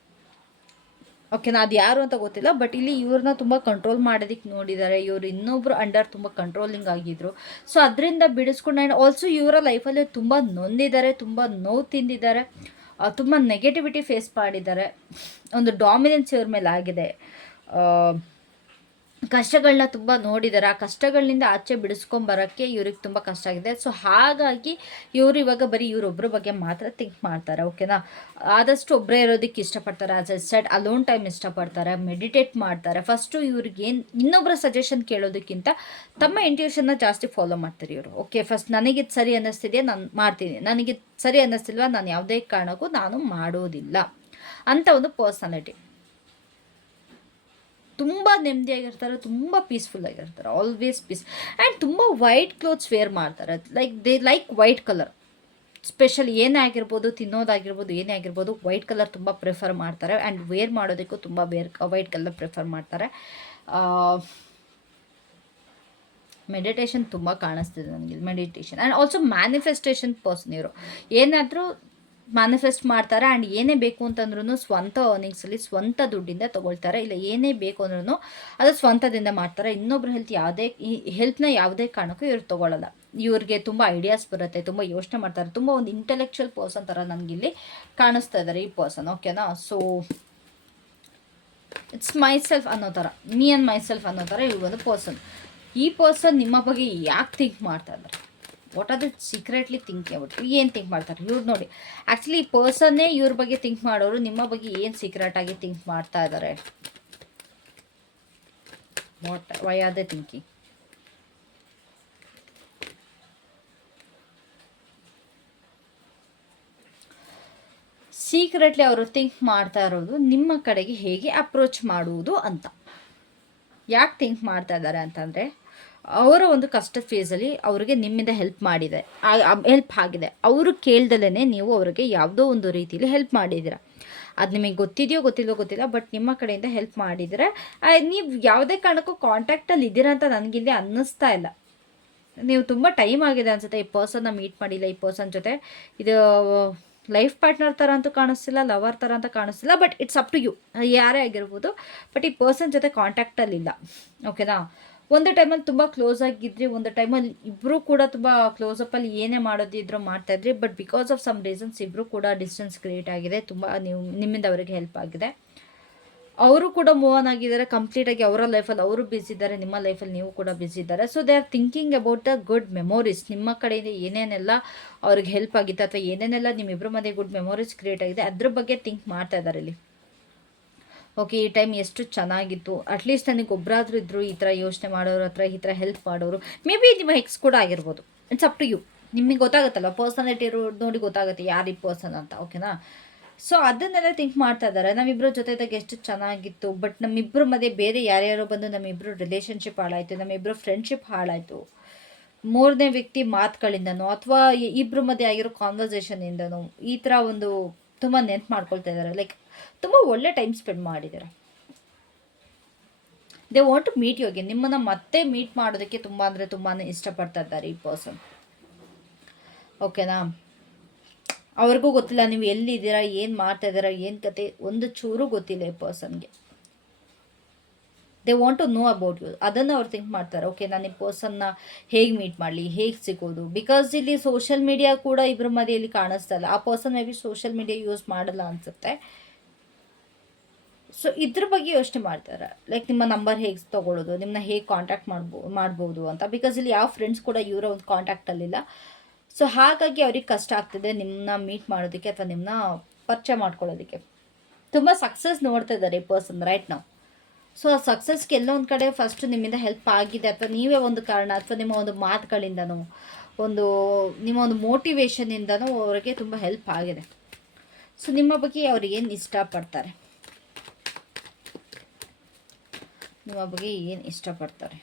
ಓಕೆನಾ? ಅದು ಯಾರು ಅಂತ ಗೊತ್ತಿಲ್ಲ, ಬಟ್ ಇಲ್ಲಿ ಇವ್ರನ್ನ ತುಂಬ ಕಂಟ್ರೋಲ್ ಮಾಡೋದಕ್ಕೆ ನೋಡಿದ್ದಾರೆ. ಇವರು ಇನ್ನೊಬ್ರು ಅಂಡರ್ ತುಂಬ ಕಂಟ್ರೋಲಿಂಗ್ ಆಗಿದ್ರು. ಸೊ ಅದರಿಂದ ಬಿಡಿಸ್ಕೊಂಡು, ಆ್ಯಂಡ್ ಆಲ್ಸೋ ಇವರ ಲೈಫಲ್ಲಿ ತುಂಬ ನೊಂದಿದ್ದಾರೆ, ತುಂಬ ನೋವು ತಿಂದಿದ್ದಾರೆ, ತುಂಬ ನೆಗೆಟಿವಿಟಿ ಫೇಸ್ ಮಾಡಿದ್ದಾರೆ. ಒಂದು ಡಾಮಿನೆನ್ಸ್ ಇವ್ರ ಮೇಲೆ ಆಗಿದೆ. ಕಷ್ಟಗಳನ್ನ ತುಂಬ ನೋಡಿದ್ದಾರೆ. ಆ ಕಷ್ಟಗಳಿಂದ ಆಚೆ ಬಿಡಿಸ್ಕೊಂಬರೋಕ್ಕೆ ಇವ್ರಿಗೆ ತುಂಬ ಕಷ್ಟ ಆಗಿದೆ. ಸೊ ಹಾಗಾಗಿ ಇವರು ಇವಾಗ ಬರೀ ಇವರೊಬ್ಬರ ಬಗ್ಗೆ ಮಾತ್ರ ಥಿಂಕ್ ಮಾಡ್ತಾರೆ. ಓಕೆನಾ? ಆದಷ್ಟು ಒಬ್ಬರೇ ಇರೋದಕ್ಕೆ ಇಷ್ಟಪಡ್ತಾರೆ. As A shed alone time ಇಷ್ಟಪಡ್ತಾರೆ, ಮೆಡಿಟೇಟ್ ಮಾಡ್ತಾರೆ. ಫಸ್ಟು ಇವ್ರಿಗೇನು ಇನ್ನೊಬ್ಬರ ಸಜೆಷನ್ ಕೇಳೋದಕ್ಕಿಂತ ತಮ್ಮ ಇಂಟ್ಯೂಷನ್ನ ಜಾಸ್ತಿ ಫಾಲೋ ಮಾಡ್ತಾರೆ ಇವರು. ಓಕೆ, ಫಸ್ಟ್ ನನಗಿದು ಸರಿ ಅನ್ನಿಸ್ತಿದೆಯಾ ನಾನು ಮಾಡ್ತೀನಿ, ನನಗಿದು ಸರಿ ಅನ್ನಿಸ್ತಿಲ್ವಾ ನಾನು ಯಾವುದೇ ಕಾರಣಕ್ಕೂ ನಾನು ಮಾಡೋದಿಲ್ಲ ಅಂತ ಒಂದು ಪರ್ಸನಾಲಿಟಿ. ತುಂಬ ನೆಮ್ಮದಿಯಾಗಿರ್ತಾರೆ, ತುಂಬ ಪೀಸ್ಫುಲ್ಲಾಗಿರ್ತಾರೆ, ಆಲ್ವೇಸ್ ಪೀಸ್. ಆ್ಯಂಡ್ ತುಂಬ ವೈಟ್ ಕ್ಲೋತ್ಸ್ ವೇರ್ ಮಾಡ್ತಾರೆ. They like white colour. Specially ಏನೇ ಆಗಿರ್ಬೋದು, ತಿನ್ನೋದಾಗಿರ್ಬೋದು, ಏನೇ ಆಗಿರ್ಬೋದು, ವೈಟ್ ಕಲರ್ ತುಂಬ ಪ್ರಿಫರ್ ಮಾಡ್ತಾರೆ. ಆ್ಯಂಡ್ ವೇರ್ ಮಾಡೋದಕ್ಕೂ ತುಂಬ ವೈಟ್ ಕಲರ್ ಪ್ರಿಫರ್ ಮಾಡ್ತಾರೆ. ಮೆಡಿಟೇಷನ್ ತುಂಬ ಕಾಣಿಸ್ತಿದೆ ನನಗೆ, meditation and also manifestation person ಇವರು. ಏನಾದರೂ ಮ್ಯಾನಿಫೆಸ್ಟ್ ಮಾಡ್ತಾರೆ. ಆ್ಯಂಡ್ ಏನೇ ಬೇಕು ಅಂತಂದ್ರೂ ಸ್ವಂತ ಅರ್ನಿಂಗ್ಸಲ್ಲಿ ಸ್ವಂತ ದುಡ್ಡಿಂದ ತೊಗೊಳ್ತಾರೆ. ಇಲ್ಲ ಏನೇ ಬೇಕು ಅಂದ್ರೂ ಅದು ಸ್ವಂತದಿಂದ ಮಾಡ್ತಾರೆ. ಇನ್ನೊಬ್ರ ಹೆಲ್ತ್ನ ಯಾವುದೇ ಕಾರಣಕ್ಕೂ ಇವ್ರು ತೊಗೊಳ್ಳಲ್ಲ. ಇವ್ರಿಗೆ ತುಂಬ ಐಡಿಯಾಸ್ ಬರುತ್ತೆ, ತುಂಬ ಯೋಚನೆ ಮಾಡ್ತಾರೆ, ತುಂಬ ಒಂದು ಇಂಟೆಲೆಕ್ಚುಯಲ್ ಪರ್ಸನ್ ಥರ ನನಗಿಲ್ಲಿ ಕಾಣಿಸ್ತಾ ಇದ್ದಾರೆ ಈ ಪರ್ಸನ್. ಓಕೆನಾ? ಸೊ ಇಟ್ಸ್ ಮೈ ಸೆಲ್ಫ್ ಅನ್ನೋ ಥರ, ಮೀ ಆ್ಯಂಡ್ ಮೈ ಸೆಲ್ಫ್ ಅನ್ನೋ ಥರ ಇವ್ರಿಗೊಂದು ಪರ್ಸನ್. ಈ ಪರ್ಸನ್ ನಿಮ್ಮ ಬಗ್ಗೆ ಯಾಕೆ ಥಿಂಕ್ ಮಾಡ್ತಾ ಇದ್ದಾರೆ? What are the secretly think ಆಗ್ಬಿಟ್ಟು ಏನು ಥಿಂಕ್ ಮಾಡ್ತಾರೆ ಇವ್ರು ನೋಡಿ. ಆ್ಯಕ್ಚುಲಿ ಈ ಪರ್ಸನ್ನೇ ಇವ್ರ ಬಗ್ಗೆ ಥಿಂಕ್ ಮಾಡೋರು ನಿಮ್ಮ ಬಗ್ಗೆ ಏನು ಸೀಕ್ರೆಟಾಗಿ ಥಿಂಕ್ ಮಾಡ್ತಾ ಇದ್ದಾರೆ? Why are they thinking? Secretly ಅವರು ಥಿಂಕ್ ಮಾಡ್ತಾ ಇರೋದು ನಿಮ್ಮ ಕಡೆಗೆ ಹೇಗೆ ಅಪ್ರೋಚ್ ಮಾಡುವುದು ಅಂತ. ಯಾಕೆ ಥಿಂಕ್ ಮಾಡ್ತಾ ಇದ್ದಾರೆ ಅಂತಂದರೆ, ಅವರ ಒಂದು ಕಷ್ಟ ಫೇಸಲ್ಲಿ ಅವ್ರಿಗೆ ನಿಮ್ಮಿಂದ ಹೆಲ್ಪ್ ಆಗಿದೆ. ಅವರು ಕೇಳ್ದಲೇ ನೀವು ಅವ್ರಿಗೆ ಯಾವುದೋ ಒಂದು ರೀತಿಯಲ್ಲಿ ಹೆಲ್ಪ್ ಮಾಡಿದ್ದೀರ. ಅದು ನಿಮಗೆ ಗೊತ್ತಿದೆಯೋ ಗೊತ್ತಿಲ್ಲ, ಬಟ್ ನಿಮ್ಮ ಕಡೆಯಿಂದ ಹೆಲ್ಪ್ ಮಾಡಿದರೆ ನೀವು ಯಾವುದೇ ಕಾರಣಕ್ಕೂ ಕಾಂಟ್ಯಾಕ್ಟಲ್ಲಿ ಇದ್ದೀರಾ ಅಂತ ನನಗಿಲ್ಲಿ ಅನ್ನಿಸ್ತಾ ಇಲ್ಲ. ನೀವು ತುಂಬ ಟೈಮ್ ಆಗಿದೆ ಅನಿಸುತ್ತೆ ಈ ಪರ್ಸನ್ನ ಮೀಟ್ ಮಾಡಿಲ್ಲ. ಈ ಪರ್ಸನ್ ಜೊತೆ ಇದು ಲೈಫ್ ಪಾರ್ಟ್ನರ್ ಥರ ಅಂತೂ ಕಾಣಿಸ್ತಿಲ್ಲ, ಲವರ್ ಥರ ಅಂತ ಕಾಣಿಸ್ತಿಲ್ಲ. But it's up to you, ಯಾರೇ ಆಗಿರ್ಬೋದು. ಬಟ್ ಈ ಪರ್ಸನ್ ಜೊತೆ ಕಾಂಟ್ಯಾಕ್ಟಲ್ಲಿಲ್ಲ. ಓಕೆನಾ? ಒಂದು ಟೈಮಲ್ಲಿ ತುಂಬ ಕ್ಲೋಸ್ ಆಗಿದ್ರಿ, ಒಂದು ಟೈಮಲ್ಲಿ ಇಬ್ಬರು ಕೂಡ ತುಂಬ ಕ್ಲೋಸಪ್ಪಲ್ಲಿ ಏನೇ ಮಾಡೋದಿದ್ರು ಮಾಡ್ತಾಯಿದ್ರಿ. But because of some reasons ಇಬ್ಬರು ಕೂಡ ಡಿಸ್ಟೆನ್ಸ್ ಕ್ರಿಯೇಟ್ ಆಗಿದೆ. ತುಂಬ ನಿಮ್ಮಿಂದ ಅವರಿಗೆ ಹೆಲ್ಪ್ ಆಗಿದೆ. ಅವರು ಕೂಡ ಮೂವ್ ಆನ್ ಆಗಿದ್ದಾರೆ ಕಂಪ್ಲೀಟಾಗಿ. ಅವರ ಲೈಫಲ್ಲಿ ಅವರು ಬ್ಯುಸಿ ಇದ್ದಾರೆ, ನಿಮ್ಮ ಲೈಫಲ್ಲಿ ನೀವು ಕೂಡ ಬ್ಯುಸಿ ಇದ್ದಾರೆ. So they are thinking about the good memories. ನಿಮ್ಮ ಕಡೆಯಿಂದ ಏನೇನೆಲ್ಲ ಅವ್ರಿಗೆ ಹೆಲ್ಪ್ ಆಗಿತ್ತು ಅಥವಾ ಏನೇನೆಲ್ಲ ನಿಮ್ಮಿಬ್ಬರ ಮಧ್ಯೆ ಗುಡ್ ಮೆಮೊರೀಸ್ ಕ್ರಿಯೇಟ್ ಆಗಿದೆ ಅದ್ರ ಬಗ್ಗೆ ಥಿಂಕ್ ಮಾಡ್ತಾ ಇದ್ದಾರೆ ಇಲ್ಲಿ. ಓಕೆ, ಈ ಟೈಮ್ ಎಷ್ಟು ಚೆನ್ನಾಗಿತ್ತು, ಅಟ್ಲೀಸ್ಟ್ ನನಗೆ ಒಬ್ಬರಾದ್ರೂ ಇದ್ದರು ಈ ಥರ ಯೋಚನೆ ಮಾಡೋರು, ಹತ್ರ ಈ ಥರ ಹೆಲ್ಪ್ ಮಾಡೋರು. ಮೇ ಬಿ ನಿಮ್ಮ ಎಕ್ಸ್ ಕೂಡ ಆಗಿರ್ಬೋದು. It's up to you. ನಿಮಗೆ ಗೊತ್ತಾಗುತ್ತಲ್ಲ, ಪರ್ಸನಾಲಿಟಿ ನೋಡಿ ಗೊತ್ತಾಗುತ್ತೆ ಯಾರು ಈ ಪರ್ಸನ್ ಅಂತ. ಓಕೆನಾ? ಸೊ ಅದನ್ನೆಲ್ಲ ಥಿಂಕ್ ಮಾಡ್ತಾ ಇದ್ದಾರೆ. ನಮ್ಮಿಬ್ಬರ ಜೊತೆ ಇದ್ದಾಗ ಎಷ್ಟು ಚೆನ್ನಾಗಿತ್ತು, ಬಟ್ ನಮ್ಮಿಬ್ಬರ ಮಧ್ಯೆ ಬೇರೆ ಯಾರ್ಯಾರೋ ಬಂದು ನಮ್ಮಿಬ್ಬರು ರಿಲೇಷನ್ಶಿಪ್ ಹಾಳಾಯಿತು, ನಮ್ಮಿಬ್ಬರು ಫ್ರೆಂಡ್ಶಿಪ್ ಹಾಳಾಯಿತು. ಮೂರನೇ ವ್ಯಕ್ತಿ ಮಾತುಗಳಿಂದನೋ ಅಥವಾ ಇಬ್ಬರ ಮಧ್ಯೆ ಆಗಿರೋ ಕಾನ್ವರ್ಸೇಷನಿಂದನೋ ಈ ಥರ ಒಂದು ತುಂಬ ನೆನ್ಪು ಮಾಡ್ಕೊಳ್ತಾ ಇದ್ದಾರೆ. ಲೈಕ್ ತುಂಬ ಒಳ್ಳೆ ಟೈಮ್ ಸ್ಪೆಂಡ್ ಮಾಡಿದ್ದಾರೆ. They want to meet you again. ನಿಮ್ಮನ್ನು ಮತ್ತೆ ಮೀಟ್ ಮಾಡೋದಕ್ಕೆ ತುಂಬ ಅಂದರೆ ತುಂಬಾ ಇಷ್ಟಪಡ್ತಾ ಇದ್ದಾರೆ ಈ ಪರ್ಸನ್. ಓಕೆನಾ? ಅವ್ರಿಗೂ ಗೊತ್ತಿಲ್ಲ ನೀವು ಎಲ್ಲಿದ್ದೀರಾ, ಏನು ಮಾಡ್ತಾ ಇದ್ದೀರಾ, ಏನು ಕತೆ ಒಂದು ಚೂರು ಗೊತ್ತಿಲ್ಲ ಈ ಪರ್ಸನ್ಗೆ. They want to know about you. ಅದನ್ನು ಅವ್ರು ಥಿಂಕ್ ಮಾಡ್ತಾರೆ. ಓಕೆ, ನಾನು ಈ ಪರ್ಸನ್ನ ಹೇಗೆ ಮೀಟ್ ಮಾಡಲಿ, ಹೇಗೆ ಸಿಗೋದು. ಬಿಕಾಸ್ ಇಲ್ಲಿ ಸೋಷಿಯಲ್ ಮೀಡಿಯಾ ಕೂಡ ಇಬ್ಬರ ಮಧ್ಯೆಯಲ್ಲಿ ಕಾಣಿಸ್ತಾ ಇಲ್ಲ. ಆ person may be social media use ಮಾಡಲ್ಲ ಅನಿಸುತ್ತೆ. ಸೊ ಇದ್ರ ಬಗ್ಗೆ ಯೋಚನೆ ಮಾಡ್ತಾರೆ. ಲೈಕ್ ನಿಮ್ಮ ನಂಬರ್ ಹೇಗೆ ತೊಗೊಳ್ಳೋದು, ನಿಮ್ಮನ್ನ ಹೇಗೆ ಕಾಂಟ್ಯಾಕ್ಟ್ ಮಾಡ್ಬೋದು ಅಂತ. ಬಿಕಾಸ್ ಇಲ್ಲಿ ಯಾವ ಫ್ರೆಂಡ್ಸ್ ಕೂಡ ಇವರ ಒಂದು ಕಾಂಟ್ಯಾಕ್ಟಲ್ಲಿಲ್ಲ. ಸೊ ಹಾಗಾಗಿ ಅವ್ರಿಗೆ ಕಷ್ಟ ಆಗ್ತಿದೆ ನಿಮ್ಮನ್ನ ಮೀಟ್ ಮಾಡೋದಕ್ಕೆ ಅಥವಾ ನಿಮ್ಮನ್ನ ಪರಿಚಯ ಮಾಡ್ಕೊಳ್ಳೋದಕ್ಕೆ. ತುಂಬ ಸಕ್ಸಸ್ ನೋಡ್ತಾ ಇದ್ದಾರೆ ಈ ಪರ್ಸನ್ ರೈಟ್ ನಾವು. ಸೊ ಆ ಸಕ್ಸಸ್ಗೆ ಎಲ್ಲೋ ಒಂದು ಕಡೆ ಫಸ್ಟು ನಿಮ್ಮಿಂದ ಹೆಲ್ಪ್ ಆಗಿದೆ, ಅಥವಾ ನೀವೇ ಒಂದು ಕಾರಣ, ಅಥವಾ ನಿಮ್ಮ ಒಂದು ಮಾತುಗಳಿಂದನೂ ನಿಮ್ಮ ಒಂದು ಮೋಟಿವೇಶನಿಂದನೂ ಅವರಿಗೆ ತುಂಬ ಹೆಲ್ಪ್ ಆಗಿದೆ. ಸೊ ನಿಮ್ಮ ಬಗ್ಗೆ ಅವ್ರು ಏನು ಇಷ್ಟಪಡ್ತಾರೆ, ನಿಮ್ಮ ಬಗ್ಗೆ ಏನು ಇಷ್ಟಪಡ್ತಾರೆ.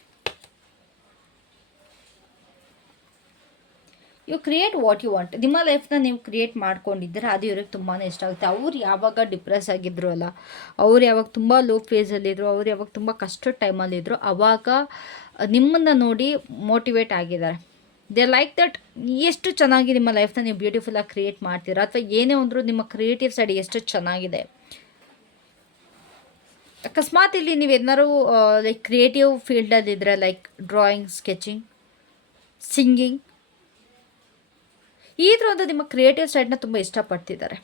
You create what you want. ನಿಮ್ಮ ಲೈಫ್ನ ನೀವು ಕ್ರಿಯೇಟ್ ಮಾಡ್ಕೊಂಡಿದ್ದೀರ, ಅದು ಇವ್ರಿಗೆ ತುಂಬಾ ಇಷ್ಟ ಆಗುತ್ತೆ. ಅವ್ರು ಯಾವಾಗ ಡಿಪ್ರೆಸ್ ಆಗಿದ್ರು ಅಲ್ಲ, ಅವ್ರು ಯಾವಾಗ ತುಂಬ ಲೋ ಫೇಸಲ್ಲಿದ್ದರು, ಅವ್ರು ಯಾವಾಗ ತುಂಬ ಕಷ್ಟದ ಟೈಮಲ್ಲಿದ್ದರು, ಆವಾಗ ನಿಮ್ಮನ್ನು ನೋಡಿ ಮೋಟಿವೇಟ್ ಆಗಿದ್ದಾರೆ. They like that. ಎಷ್ಟು ಚೆನ್ನಾಗಿ ನಿಮ್ಮ ಲೈಫ್ನ ನೀವು ಬ್ಯೂಟಿಫುಲ್ಲಾಗಿ ಕ್ರಿಯೇಟ್ ಮಾಡ್ತೀರಾ, ಅಥವಾ ಏನೇ ಅಂದರೂ ನಿಮ್ಮ ಕ್ರಿಯೇಟಿವ್ ಸೈಡ್ ಎಷ್ಟು ಚೆನ್ನಾಗಿದೆ. ಅಕಸ್ಮಾತ್ ಇಲ್ಲಿ ನೀವು ಏನಾದ್ರು ಲೈಕ್ ಕ್ರಿಯೇಟಿವ್ ಫೀಲ್ಡಲ್ಲಿದ್ದರೆ, ಲೈಕ್ ಡ್ರಾಯಿಂಗ್, ಸ್ಕೆಚಿಂಗ್, ಸಿಂಗಿಂಗ್, ಈ ಥರ ಒಂದು ನಿಮ್ಮ ಕ್ರಿಯೇಟಿವ್ ಸೈಡ್ನ ತುಂಬ ಇಷ್ಟಪಡ್ತಿದ್ದಾರೆ.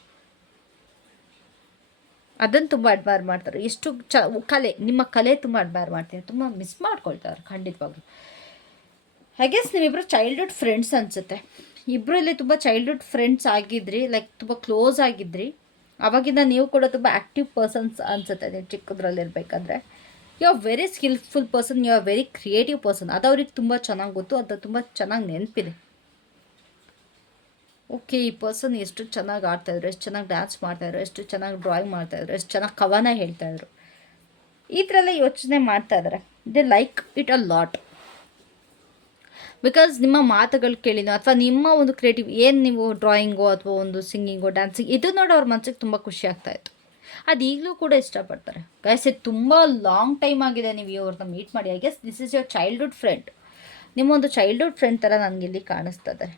ಅದನ್ನು ತುಂಬ ಅಡ್ಮೈರ್ ಮಾಡ್ತಾರೆ. ಎಷ್ಟು ಕಲೆ, ನಿಮ್ಮ ಕಲೆ ತುಂಬ ಅಡ್ಮೈರ್ ಮಾಡ್ತೀನಿ, ತುಂಬ ಮಿಸ್ ಮಾಡ್ಕೊಳ್ತಾರೆ ಖಂಡಿತವಾಗ್ಲೂ. ಐ ಗೆಸ್ ನೀವಿಬ್ಬರು ಚೈಲ್ಡ್ಹುಡ್ ಫ್ರೆಂಡ್ಸ್ ಅನಿಸುತ್ತೆ. ಇಬ್ಬರಲ್ಲಿ ತುಂಬ ಚೈಲ್ಡ್ಹುಡ್ ಫ್ರೆಂಡ್ಸ್ ಆಗಿದ್ರಿ, ಲೈಕ್ ತುಂಬ ಕ್ಲೋಸ್ ಆಗಿದ್ರಿ. ಅವಾಗಿಂದ ನೀವು ಕೂಡ ತುಂಬ ಆ್ಯಕ್ಟಿವ್ ಪರ್ಸನ್ಸ್ ಅನಿಸುತ್ತೆ ನೀವು ಚಿಕ್ಕದ್ರಲ್ಲಿರ್ಬೇಕಾದ್ರೆ. You are very skilful person, you are very creative person. ಅದು ಅವ್ರಿಗೆ ತುಂಬ ಚೆನ್ನಾಗಿ ಗೊತ್ತು, ಅದು ತುಂಬ ಚೆನ್ನಾಗಿ ನೆನಪಿದೆ. ಓಕೆ, ಈ ಪರ್ಸನ್ ಎಷ್ಟು ಚೆನ್ನಾಗಿ ಆಡ್ತಾಯಿದ್ರು, ಎಷ್ಟು ಚೆನ್ನಾಗಿ ಡ್ಯಾನ್ಸ್ ಮಾಡ್ತಾಯಿದ್ರು, ಎಷ್ಟು ಚೆನ್ನಾಗಿ ಡ್ರಾಯಿಂಗ್ ಮಾಡ್ತಾಯಿದ್ರು, ಎಷ್ಟು ಚೆನ್ನಾಗಿ ಕವನ ಹೇಳ್ತಾಯಿದ್ರು, ಈ ಥರ ಎಲ್ಲ ಯೋಚನೆ ಮಾಡ್ತಾ ಇದ್ದಾರೆ. They like it a lot. Because ನಿಮ್ಮ ಮಾತುಗಳು ಕೇಳಿನೋ ಅಥವಾ ನಿಮ್ಮ ಒಂದು ಕ್ರಿಯೇಟಿವ್ ಏನು ನೀವು ಡ್ರಾಯಿಂಗೋ ಅಥವಾ ಒಂದು ಸಿಂಗಿಂಗೋ ಡ್ಯಾನ್ಸಿಂಗ್ ಇದು ನೋಡಿ ಅವ್ರ ಮನಸ್ಸಿಗೆ ತುಂಬ ಖುಷಿ ಆಗ್ತಾಯಿತ್ತು. ಅದು ಈಗಲೂ ಕೂಡ ಇಷ್ಟಪಡ್ತಾರೆ. ಗೈಸ್, ಇದು ತುಂಬ ಲಾಂಗ್ ಟೈಮ್ ಆಗಿದೆ ನೀವು ಇವ್ರನ್ನ ಮೀಟ್ ಮಾಡಿ. I guess this is your childhood friend. ನಿಮ್ಮೊಂದು ಚೈಲ್ಡ್ಹುಡ್ ಫ್ರೆಂಡ್ ಥರ ನನಗಿಲ್ಲಿ ಕಾಣಿಸ್ತಾ ಇದ್ದಾರೆ.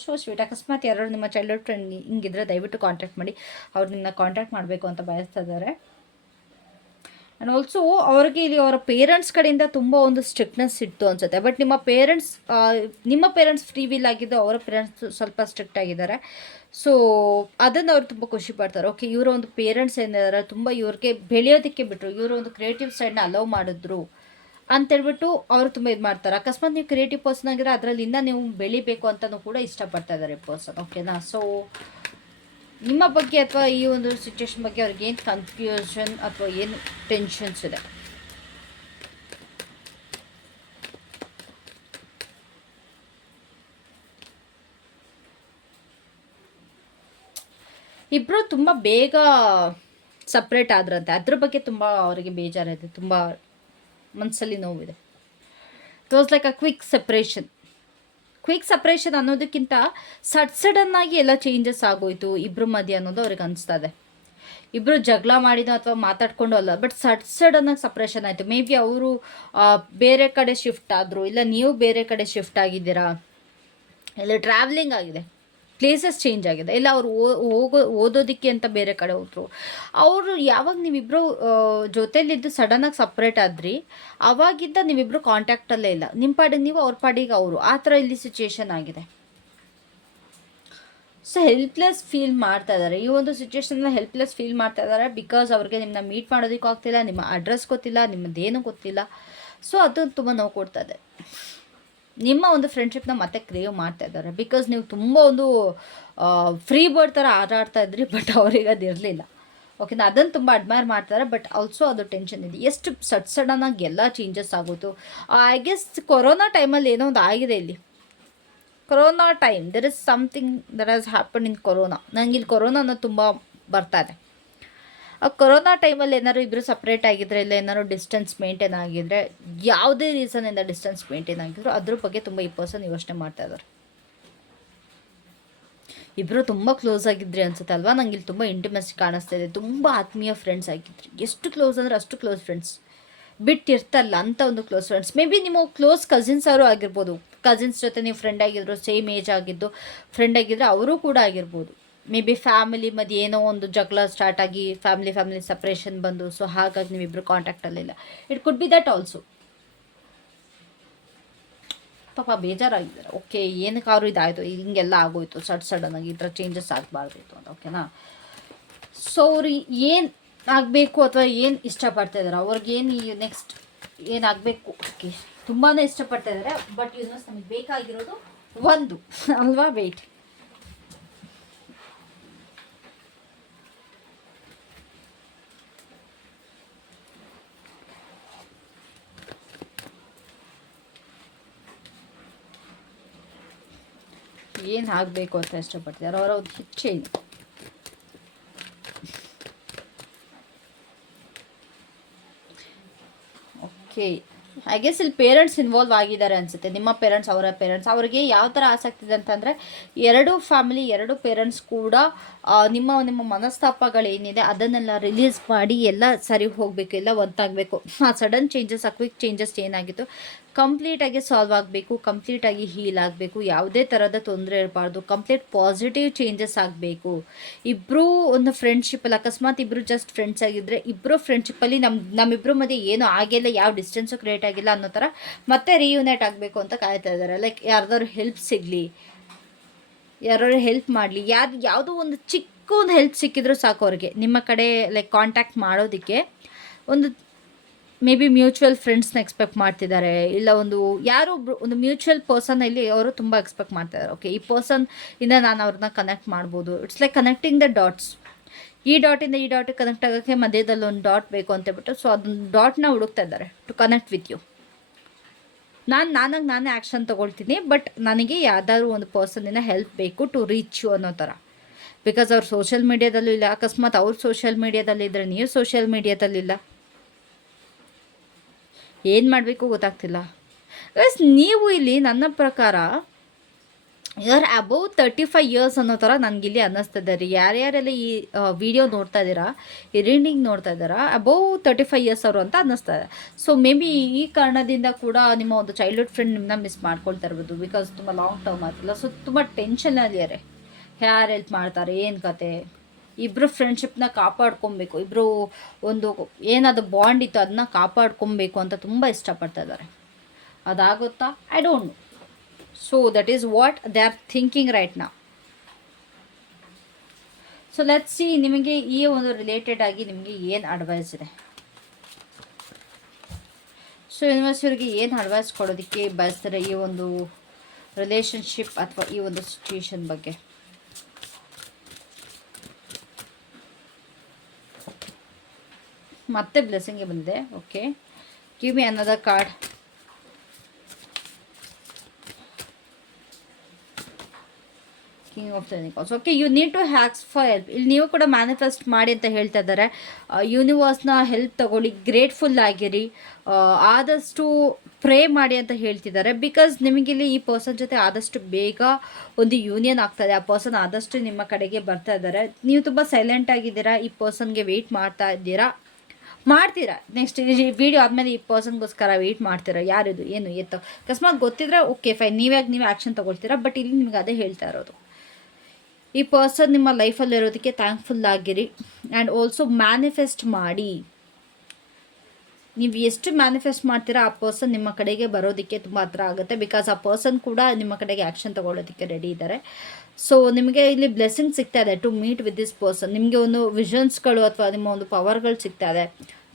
So sweet. ಅಕಸ್ಮಾತ್ ಯಾರು ನಿಮ್ಮ ಚೈಲ್ಡ್ಹುಡ್ ಫ್ರೆಂಡ್ ಹಿಂಗಿದ್ರೆ ದಯವಿಟ್ಟು ಕಾಂಟ್ಯಾಕ್ಟ್ ಮಾಡಿ. ಅವ್ರು ನಿಮ್ಮನ್ನ ಕಾಂಟ್ಯಾಕ್ಟ್ ಮಾಡಬೇಕು ಅಂತ ಬಯಸ್ತಾ ಇದ್ದಾರೆ. ಆ್ಯಂಡ್ ಆಲ್ಸೋ ಅವ್ರಿಗೆ ಇಲ್ಲಿ ಅವರ ಪೇರೆಂಟ್ಸ್ ಕಡೆಯಿಂದ ತುಂಬ ಒಂದು ಸ್ಟ್ರಿಕ್ಟ್ನೆಸ್ ಇತ್ತು ಅನಿಸುತ್ತೆ. ಬಟ್ ನಿಮ್ಮ ಪೇರೆಂಟ್ಸ್ ಫ್ರೀ ವಿಲ್ ಆಗಿದ್ದು, ಅವರ ಪೇರೆಂಟ್ಸ್ ಸ್ವಲ್ಪ ಸ್ಟ್ರಿಕ್ಟ್ ಆಗಿದ್ದಾರೆ. ಸೊ ಅದನ್ನು ಅವ್ರು ತುಂಬ ಖುಷಿ ಪಡ್ತಾರೆ. ಓಕೆ, ಇವರ ಒಂದು ಪೇರೆಂಟ್ಸ್ ಏನಿದ್ದಾರೆ ತುಂಬ ಇವ್ರಿಗೆ ಬೆಳೆಯೋದಕ್ಕೆ ಬಿಟ್ಟರು, ಇವರ ಒಂದು ಕ್ರಿಯೇಟಿವ್ ಸೈಡ್ನ ಅಲೌ ಮಾಡಿದ್ರು ಅಂತೇಳ್ಬಿಟ್ಟು ಅವರು ತುಂಬ ಇದು ಮಾಡ್ತಾರೆ. ಅಕಸ್ಮಾತ್ ನೀವು ಕ್ರಿಯೇಟಿವ್ ಪರ್ಸನ್ ಆಗಿದ್ರೆ ಅದರಲ್ಲಿಂದ ನೀವು ಬೆಳಿಬೇಕು ಅಂತಲೂ ಕೂಡ ಇಷ್ಟಪಡ್ತಾ ಇದ್ದಾರೆ ಪರ್ಸನ್. ಓಕೆನಾ? ಸೊ ನಿಮ್ಮ ಬಗ್ಗೆ ಅಥವಾ ಈ ಒಂದು ಸಿಚುವೇಶನ್ ಬಗ್ಗೆ ಅವ್ರಿಗೆ ಏನು ಕನ್ಫ್ಯೂಷನ್ ಅಥವಾ ಏನು ಟೆನ್ಷನ್ಸ್ ಇದೆ? ಇಬ್ಬರು ತುಂಬ ಬೇಗ ಸಪ್ರೇಟ್ ಆದ್ರಂತೆ. ಅದ್ರ ಬಗ್ಗೆ ತುಂಬ ಅವರಿಗೆ ಬೇಜಾರಿದೆ, ತುಂಬ ಮನಸ್ಸಲ್ಲಿ ನೋವಿದೆ. It was like a quick suppression ಅನ್ನೋದಕ್ಕಿಂತ ಸಡನ್ನಾಗಿ ಎಲ್ಲ ಚೇಂಜಸ್ ಆಗೋಯ್ತು ಇಬ್ಬರ ಮಧ್ಯೆ ಅನ್ನೋದು ಅವ್ರಿಗೆ ಅನಿಸ್ತದೆ. ಇಬ್ಬರು ಜಗಳ ಮಾಡಿದೋ ಅಥವಾ ಮಾತಾಡ್ಕೊಂಡು ಅಲ್ಲ, ಬಟ್ ಸಡನ್ನಾಗಿ ಸಪ್ರೇಷನ್ ಆಯಿತು. ಮೇ ಬಿ ಅವರು ಬೇರೆ ಕಡೆ ಶಿಫ್ಟ್ ಆದರು, ಇಲ್ಲ ನೀವು ಬೇರೆ ಕಡೆ ಶಿಫ್ಟ್ ಆಗಿದ್ದೀರಾ, ಇಲ್ಲ ಟ್ರಾವೆಲಿಂಗ್ ಆಗಿದೆ, ಪ್ಲೇಸಸ್ ಚೇಂಜ್ ಆಗಿದೆ, ಇಲ್ಲ ಅವರು ಓದೋದಕ್ಕೆ ಅಂತ ಬೇರೆ ಕಡೆ ಹೋದ್ರು. ಅವರು ಯಾವಾಗ ನೀವಿಬ್ಬರು ಜೊತೆಲಿದ್ದು ಸಡನ್ನಾಗಿ ಸಪ್ರೇಟ್ ಆದ್ರಿ, ಆವಾಗಿದ್ದ ನೀವಿಬ್ಬರು ಕಾಂಟ್ಯಾಕ್ಟಲ್ಲೇ ಇಲ್ಲ. ನಿಮ್ಮ ಪಾಡಿಗೆ ನೀವು, ಅವ್ರ ಪಾಡಿಗೆ ಅವರು, ಆ ಥರ ಇಲ್ಲಿ ಸಿಚುಯೇಷನ್ ಆಗಿದೆ. ಸೊ ಹೆಲ್ಪ್ಲೆಸ್ ಫೀಲ್ ಮಾಡ್ತಾ ಇದ್ದಾರೆ. ಈ ಒಂದು ಸಿಚುವೇಶನ್ನ ಹೆಲ್ಪ್ಲೆಸ್ ಫೀಲ್ ಮಾಡ್ತಾ ಇದ್ದಾರೆ. ಬಿಕಾಸ್ ಅವ್ರಿಗೆ ನಿಮ್ಮನ್ನ ಮೀಟ್ ಮಾಡೋದಕ್ಕೂ ಆಗ್ತಿಲ್ಲ, ನಿಮ್ಮ ಅಡ್ರೆಸ್ ಗೊತ್ತಿಲ್ಲ, ನಿಮ್ಮದೇನು ಗೊತ್ತಿಲ್ಲ. ಸೊ ಅದು ತುಂಬ ನೋವು ಕೊಡ್ತಾ ಇದೆ. ನಿಮ್ಮ ಒಂದು ಫ್ರೆಂಡ್ಶಿಪ್ನ ಮತ್ತೆ ಕ್ರೇವ್ ಮಾಡ್ತಾ ಇದ್ದಾರೆ. ಬಿಕಾಸ್ ನೀವು ತುಂಬ ಒಂದು ಫ್ರೀ ಬರ್ಡ್ ಥರ ಆಟಾಡ್ತಾ ಇದ್ರಿ, ಬಟ್ ಅವ್ರಿಗೆ ಅದು ಇರಲಿಲ್ಲ. ಓಕೆನಾ? ಅದನ್ನು ತುಂಬ ಅಡ್ಮೈರ್ ಮಾಡ್ತಾರೆ. ಬಟ್ ಆಲ್ಸೋ ಅದು ಟೆನ್ಷನ್ ಇದೆ. ಎಷ್ಟು ಸಡನ್ನಾಗಿ ಎಲ್ಲ ಚೇಂಜಸ್ ಆಗೋದು. ಐ ಗೆಸ್ ಕೊರೋನಾ ಟೈಮಲ್ಲಿ ಏನೋ ಒಂದು ಆಗಿದೆ ಇಲ್ಲಿ. Corona time, there is something that has happen in corona. ನನಗೆ ಇಲ್ಲಿ ಕೊರೋನಾ ಅನ್ನೋದು ತುಂಬ ಬರ್ತಾ ಇದೆ. ಆ ಕೊರೋನಾ ಟೈಮಲ್ಲಿ ಏನಾದ್ರು ಇಬ್ಬರು ಸಪ್ರೇಟ್ ಆಗಿದ್ರೆ, ಇಲ್ಲ ಏನಾದ್ರು ಡಿಸ್ಟೆನ್ಸ್ ಮೇಂಟೈನ್ ಆಗಿದ್ರೆ, ಯಾವುದೇ ರೀಸನಿಂದ ಡಿಸ್ಟೆನ್ಸ್ ಮೇಂಟೈನ್ ಆಗಿದ್ರು ಅದ್ರ ಬಗ್ಗೆ ತುಂಬ ಈ ಪರ್ಸನ್ ಯೋಚನೆ ಮಾಡ್ತಾ ಇದ್ದಾರೆ. ಇಬ್ಬರು ತುಂಬ ಕ್ಲೋಸ್ ಆಗಿದ್ರಿ ಅನ್ಸುತ್ತೆ ಅಲ್ವಾ? ನಂಗೆ ಇಲ್ಲಿ ತುಂಬ ಇಂಟಿಮೆಸಿ ಕಾಣಿಸ್ತಾ ಇದೆ. ತುಂಬ ಆತ್ಮೀಯ ಫ್ರೆಂಡ್ಸ್ ಆಗಿದ್ರಿ. ಎಷ್ಟು ಕ್ಲೋಸ್ ಅಂದರೆ ಅಷ್ಟು ಕ್ಲೋಸ್ ಫ್ರೆಂಡ್ಸ್. ಬಿಟ್ಟಿರ್ತಲ್ಲ ಅಂತ ಒಂದು ಕ್ಲೋಸ್ ಫ್ರೆಂಡ್ಸ್. ಮೇ ಬಿ ನಿಮ್ಮ ಕ್ಲೋಸ್ ಕಸಿನ್ಸ್ ಅವರು ಆಗಿರ್ಬೋದು. ಕಸಿನ್ಸ್ ಜೊತೆ ನೀವು ಫ್ರೆಂಡ್ ಆಗಿದ್ರು, ಸೇಮ್ ಏಜ್ ಆಗಿದ್ದು ಫ್ರೆಂಡ್ ಆಗಿದ್ದರೆ ಅವರು ಕೂಡ ಆಗಿರ್ಬೋದು. ಮೇ ಬಿ ಫ್ಯಾಮಿಲಿ ಮಧ್ಯೆ ಏನೋ ಒಂದು ಜಗಳ ಸ್ಟಾರ್ಟ್ ಆಗಿ ಫ್ಯಾಮಿಲಿ ಸಪ್ರೇಷನ್ ಬಂದು, ಸೊ ಹಾಗಾಗಿ ನೀವಿಬ್ಬರು ಕಾಂಟ್ಯಾಕ್ಟಲ್ಲಿಲ್ಲ. It could be that also. ಪಾಪ ಬೇಜಾರಾಗಿದ್ದಾರೆ. ಓಕೆ, ಏನಕ್ಕಾದ್ರು ಇದಾಯಿತು, ಹಿಂಗೆಲ್ಲ ಆಗೋಯ್ತು ಸಡನ್ನಾಗಿ, ಈ ಥರ ಚೇಂಜಸ್ ಆಗಬಾರ್ದಿತ್ತು ಅಂತ. ಓಕೆನಾ? ಸೊ ಅವ್ರು ಏನು ಆಗಬೇಕು ಅಥವಾ ಏನು ಇಷ್ಟಪಡ್ತಾ ಇದ್ದಾರೆ, ಅವ್ರಿಗೇನು ಈ ನೆಕ್ಸ್ಟ್ ಏನಾಗಬೇಕು? ಓಕೆ, ತುಂಬಾ ಇಷ್ಟಪಡ್ತಾ ಇದ್ದಾರೆ. ಬಟ್ ಯೂನಸ್ ನಮಗೆ ಬೇಕಾಗಿರೋದು ಒಂದು ಅಲ್ವಾ? ವೆಯ್ಟ್. ಏನು ಆಗಬೇಕು ಅಂತ ಇಷ್ಟಪಡ್ತಿದ್ದಾರೆ ಅವರ ಒಂದು ಇಚ್ಛೆ ಇದೆ. ಓಕೆ, ಐ ಗೆಸ್ ಇಲ್ಲಿ ಪೇರೆಂಟ್ಸ್ ಇನ್ವಾಲ್ವ್ ಆಗಿದ್ದಾರೆ ಅನಿಸುತ್ತೆ. ನಿಮ್ಮ ಪೇರೆಂಟ್ಸ್, ಅವರ ಪೇರೆಂಟ್ಸ್. ಅವ್ರಿಗೆ ಯಾವ ಥರ ಆಸಕ್ತಿ ಇದೆ ಅಂತಂದರೆ, ಎರಡು ಫ್ಯಾಮಿಲಿ, ಎರಡು ಪೇರೆಂಟ್ಸ್ ಕೂಡ ನಿಮ್ಮ ಮನಸ್ತಾಪಗಳೇನಿದೆ ಅದನ್ನೆಲ್ಲ ರಿಲೀಸ್ ಮಾಡಿ ಎಲ್ಲ ಸರಿ ಹೋಗಬೇಕು, ಎಲ್ಲ ಒಂದಾಗಬೇಕು. ಆ ಸಡನ್ ಚೇಂಜಸ್, ಆ ಕ್ವಿಕ್ ಚೇಂಜಸ್ ಏನಾಗಿತ್ತು ಕಂಪ್ಲೀಟಾಗಿ ಸಾಲ್ವ್ ಆಗಬೇಕು, ಕಂಪ್ಲೀಟಾಗಿ ಹೀಲ್ ಆಗಬೇಕು, ಯಾವುದೇ ಥರದ ತೊಂದರೆ ಇರಬಾರ್ದು, ಕಂಪ್ಲೀಟ್ ಪಾಸಿಟಿವ್ ಚೇಂಜಸ್ ಆಗಬೇಕು. ಇಬ್ಬರೂ ಒಂದು ಫ್ರೆಂಡ್ಶಿಪ್ಪಲ್ಲಿ, ಅಕಸ್ಮಾತ್ ಇಬ್ಬರು ಜಸ್ಟ್ ಫ್ರೆಂಡ್ಸ್ ಆಗಿದ್ದರೆ, ಇಬ್ಬರು ಫ್ರೆಂಡ್ಶಿಪ್ಪಲ್ಲಿ ನಮ್ಮಿಬ್ಬರ ಮಧ್ಯೆ ಏನೂ ಆಗಿಲ್ಲ, ಯಾವ ಡಿಸ್ಟೆನ್ಸು ಕ್ರಿಯೇಟ್ ಆಗಿಲ್ಲ ಅನ್ನೋ ಥರ ಮತ್ತೆ ರಿಯೂನೇಟ್ ಆಗಬೇಕು ಅಂತ ಕಾಯ್ತಾ ಇದ್ದಾರೆ. ಲೈಕ್ ಯಾರ್ದಾದ್ರು ಹೆಲ್ಪ್ ಸಿಗಲಿ, ಯಾರು ಹೆಲ್ಪ್ ಮಾಡಲಿ, ಯಾವುದೋ ಒಂದು ಚಿಕ್ಕ ಚಿಕ್ಕ ಒಂದು ಹೆಲ್ಪ್ ಸಿಕ್ಕಿದ್ರು ಸಾಕು ಅವ್ರಿಗೆ ನಿಮ್ಮ ಕಡೆ ಲೈಕ್ ಕಾಂಟ್ಯಾಕ್ಟ್ ಮಾಡೋದಕ್ಕೆ. ಒಂದು ಮೇ ಬಿ ಮ್ಯೂಚುವಲ್ ಫ್ರೆಂಡ್ಸ್ನ ಎಕ್ಸ್ಪೆಕ್ಟ್ ಮಾಡ್ತಿದ್ದಾರೆ, ಇಲ್ಲ ಯಾರೋ ಒಂದು ಮ್ಯೂಚುವಲ್ ಪರ್ಸನಲ್ಲಿ ಅವರು ತುಂಬ ಎಕ್ಸ್ಪೆಕ್ಟ್ ಮಾಡ್ತಿದ್ದಾರೆ. ಓಕೆ, ಈ ಪರ್ಸನ್ ಇಂದ ನಾನು ಅವ್ರನ್ನ ಕನೆಕ್ಟ್ ಮಾಡ್ಬೋದು. It's like connecting the dots. ಈ ಡಾಟಿಂದ ಈ ಡಾಟಿಗೆ ಕನೆಕ್ಟ್ ಆಗೋಕ್ಕೆ ಮಧ್ಯದಲ್ಲಿ ಒಂದು ಡಾಟ್ ಬೇಕು ಅಂತೇಳ್ಬಿಟ್ಟು ಸೊ ಅದೊಂದು ಡಾಟ್ನ ಹುಡುಕ್ತಾ ಇದ್ದಾರೆ ಟು ಕನೆಕ್ಟ್ ವಿತ್ ಯು. ನಾನೇ ಆ್ಯಕ್ಷನ್ ತೊಗೊಳ್ತೀನಿ, ಬಟ್ ನನಗೆ ಯಾವ್ದಾದ್ರು ಒಂದು ಪರ್ಸನಿಂದ ಹೆಲ್ಪ್ ಬೇಕು ಟು ರೀಚ್ ಯು ಅನ್ನೋ ಥರ. ಬಿಕಾಸ್ ಅವ್ರು ಸೋಷಿಯಲ್ ಮೀಡಿಯಾದಲ್ಲೂ ಇಲ್ಲ, ಅಕಸ್ಮಾತ್ ಅವ್ರು ಸೋಷಿಯಲ್ ಮೀಡಿಯಾದಲ್ಲಿದ್ದರೆ ನೀವು ಸೋಷಿಯಲ್ ಮೀಡಿಯಾದಲ್ಲಿಲ್ಲ, ಏನು ಮಾಡಬೇಕು ಗೊತ್ತಾಗ್ತಿಲ್ಲ. ನೀವು ಇಲ್ಲಿ ನನ್ನ ಪ್ರಕಾರ ಆರ್ ಅಬೌವ್ 35 ಇಯರ್ಸ್ ಅನ್ನೋ ಥರ ನನಗಿಲ್ಲಿ ಅನ್ನಿಸ್ತದೆ ರೀ. ಯಾರ್ಯಾರೆಲ್ಲ ಈ ವಿಡಿಯೋ ನೋಡ್ತಾ ಇದ್ದೀರಾ, ಈ ರೀಡಿಂಗ್ ನೋಡ್ತಾ ಇದ್ದೀರಾ, ಅಬೌವ್ 35 ಇಯರ್ಸ್ ಅವರು ಅಂತ ಅನ್ನಿಸ್ತದೆ. ಸೊ ಮೇ ಬಿ ಈ ಕಾರಣದಿಂದ ಕೂಡ ನಿಮ್ಮ ಒಂದು ಚೈಲ್ಡ್ಹುಡ್ ಫ್ರೆಂಡ್ ನಿಮ್ಮನ್ನ ಮಿಸ್ ಮಾಡ್ಕೊಳ್ತಾ ಇರ್ಬೋದು. ಬಿಕಾಸ್ ತುಂಬ ಲಾಂಗ್ ಟರ್ಮ್ ಆಗಿಲ್ಲ, ಸೊ ತುಂಬ ಟೆನ್ಷನಲ್ಲಿದ್ದಾರೆ. ಯಾರು ಹೆಲ್ಪ್ ಮಾಡ್ತಾರೆ, ಏನು ಕತೆ, ಇಬ್ಬರು ಫ್ರೆಂಡ್ಶಿಪ್ನ ಕಾಪಾಡ್ಕೊಬೇಕು, ಇಬ್ಬರು ಒಂದು ಏನಾದರೂ ಬಾಂಡ್ ಇತ್ತು ಅದನ್ನ ಕಾಪಾಡ್ಕೊಬೇಕು ಅಂತ ತುಂಬ ಇಷ್ಟಪಡ್ತಾ ಇದ್ದಾರೆ. ಅದಾಗುತ್ತಾ? I don't know. So that is what they are thinking right now. So let's see ನಿಮಗೆ ಈ ಒಂದು ರಿಲೇಟೆಡ್ ಆಗಿ ನಿಮಗೆ ಏನು ಅಡ್ವೈಸ್ ಇದೆ. ಸೊ ಯೂನಿವರ್ಸ್ ಇವರಿಗೆ ಏನು ಅಡ್ವೈಸ್ ಕೊಡೋದಕ್ಕೆ ಬಯಸ್ತಾರೆ ಈ ಒಂದು ರಿಲೇಷನ್ಶಿಪ್ ಅಥವಾ ಈ ಒಂದು ಸಿಚುವೇಶನ್ ಬಗ್ಗೆ. ಮತ್ತೆ ಬ್ಲೆಸ್ಸಿಂಗ್ಗೆ ಬಂದಿದೆ. Okay, give me another card. King of pentacles. Okay, you need to ಹ್ಯಾಕ್ಸ್ ಫಾರ್ ಹೆಲ್ಪ್. ಇಲ್ಲಿ ನೀವು ಕೂಡ ಮ್ಯಾನಿಫೆಸ್ಟ್ ಮಾಡಿ ಅಂತ ಹೇಳ್ತಾ ಇದ್ದಾರೆ. ಯೂನಿವರ್ಸ್ನ ಹೆಲ್ಪ್ ತಗೊಳ್ಳಿ, ಗ್ರೇಟ್ಫುಲ್ ಆಗಿರಿ, ಆದಷ್ಟು ಪ್ರೇ ಮಾಡಿ ಅಂತ ಹೇಳ್ತಿದ್ದಾರೆ. ಬಿಕಾಸ್ ನಿಮಗಿಲ್ಲಿ ಈ ಪರ್ಸನ್ ಜೊತೆ ಆದಷ್ಟು ಬೇಗ ಒಂದು ಯೂನಿಯನ್ ಆಗ್ತದೆ. ಆ ಪರ್ಸನ್ ಆದಷ್ಟು ನಿಮ್ಮ ಕಡೆಗೆ ಬರ್ತಾ ಇದ್ದಾರೆ. ನೀವು ತುಂಬ ಸೈಲೆಂಟ್ ಆಗಿದ್ದೀರಾ, ಈ ಪರ್ಸನ್ಗೆ ವೆಯ್ಟ್ ಮಾಡ್ತೀರಾ. ನೆಕ್ಸ್ಟ್ ಈ ವಿಡಿಯೋ ಆದಮೇಲೆ ಈ ಪರ್ಸನ್ಗೋಸ್ಕರ ವೆಯ್ಟ್ ಮಾಡ್ತೀರಾ. ಯಾರಿದು ಏನು ಎತ್ತ ಅಕಸ್ಮಾತ್ ಗೊತ್ತಿದ್ರೆ ಓಕೆ ಫೈನ್, ನೀವೇ ಆ್ಯಕ್ಷನ್ ತೊಗೊಳ್ತೀರಾ. ಬಟ್ ಇಲ್ಲಿ ನಿಮ್ಗೆ ಅದೇ ಹೇಳ್ತಾ ಇರೋದು, ಈ ಪರ್ಸನ್ ನಿಮ್ಮ ಲೈಫಲ್ಲಿರೋದಕ್ಕೆ ಥ್ಯಾಂಕ್ಫುಲ್ ಆಗಿರಿ. ಆ್ಯಂಡ್ ಆಲ್ಸೋ ಮ್ಯಾನಿಫೆಸ್ಟ್ ಮಾಡಿ. ನೀವು ಎಷ್ಟು ಮ್ಯಾನಿಫೆಸ್ಟ್ ಮಾಡ್ತೀರಾ ಆ ಪರ್ಸನ್ ನಿಮ್ಮ ಕಡೆಗೆ ಬರೋದಕ್ಕೆ ತುಂಬ ಹತ್ರ ಆಗುತ್ತೆ. ಬಿಕಾಸ್ ಆ ಪರ್ಸನ್ ಕೂಡ ನಿಮ್ಮ ಕಡೆಗೆ ಆ್ಯಕ್ಷನ್ ತೊಗೊಳ್ಳೋದಕ್ಕೆ ರೆಡಿ ಇದ್ದಾರೆ. ಸೊ ನಿಮಗೆ ಇಲ್ಲಿ ಬ್ಲೆಸ್ಸಿಂಗ್ ಸಿಗ್ತಾ ಇದೆ to meet with this person. ನಿಮಗೆ ಒಂದು ವಿಷನ್ಸ್ಗಳು ಅಥವಾ ನಿಮ್ಮ ಒಂದು ಪವರ್ಗಳು ಸಿಗ್ತಾ ಇದೆ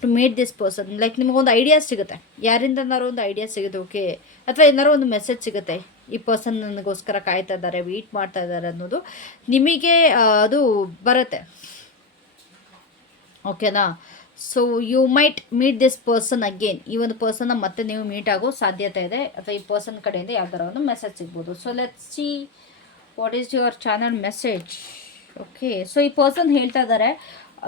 to meet this person. Like ನಿಮಗೊಂದು ಐಡಿಯಾ ಸಿಗುತ್ತೆ, ಯಾರಿಂದನಾರು ಒಂದು ಐಡಿಯಾ ಸಿಗುತ್ತೆ. ಓಕೆ, ಅಥವಾ ಏನಾರು ಒಂದು ಮೆಸೇಜ್ ಸಿಗುತ್ತೆ, ಈ ಪರ್ಸನ್ ನನಗೋಸ್ಕರ ಕಾಯ್ತಾ ಇದ್ದಾರೆ, ವೆಯ್ಟ್ ಮಾಡ್ತಾ ಇದ್ದಾರೆ ಅನ್ನೋದು ನಿಮಗೆ ಅದು ಬರುತ್ತೆ. ಓಕೆನಾ? So you might meet this person again. ಈ ಒಂದು ಪರ್ಸನ್ನ ಮತ್ತೆ ನೀವು ಮೀಟ್ ಆಗೋ ಸಾಧ್ಯತೆ ಇದೆ, ಅಥವಾ ಈ ಪರ್ಸನ್ ಕಡೆಯಿಂದ ಯಾವ್ದಾರ ಒಂದು ಮೆಸೇಜ್ ಸಿಗ್ಬೋದು. So let's see what is your channel message. Okay, so ಈ ಪರ್ಸನ್ ಹೇಳ್ತಾ ಇದ್ದಾರೆ,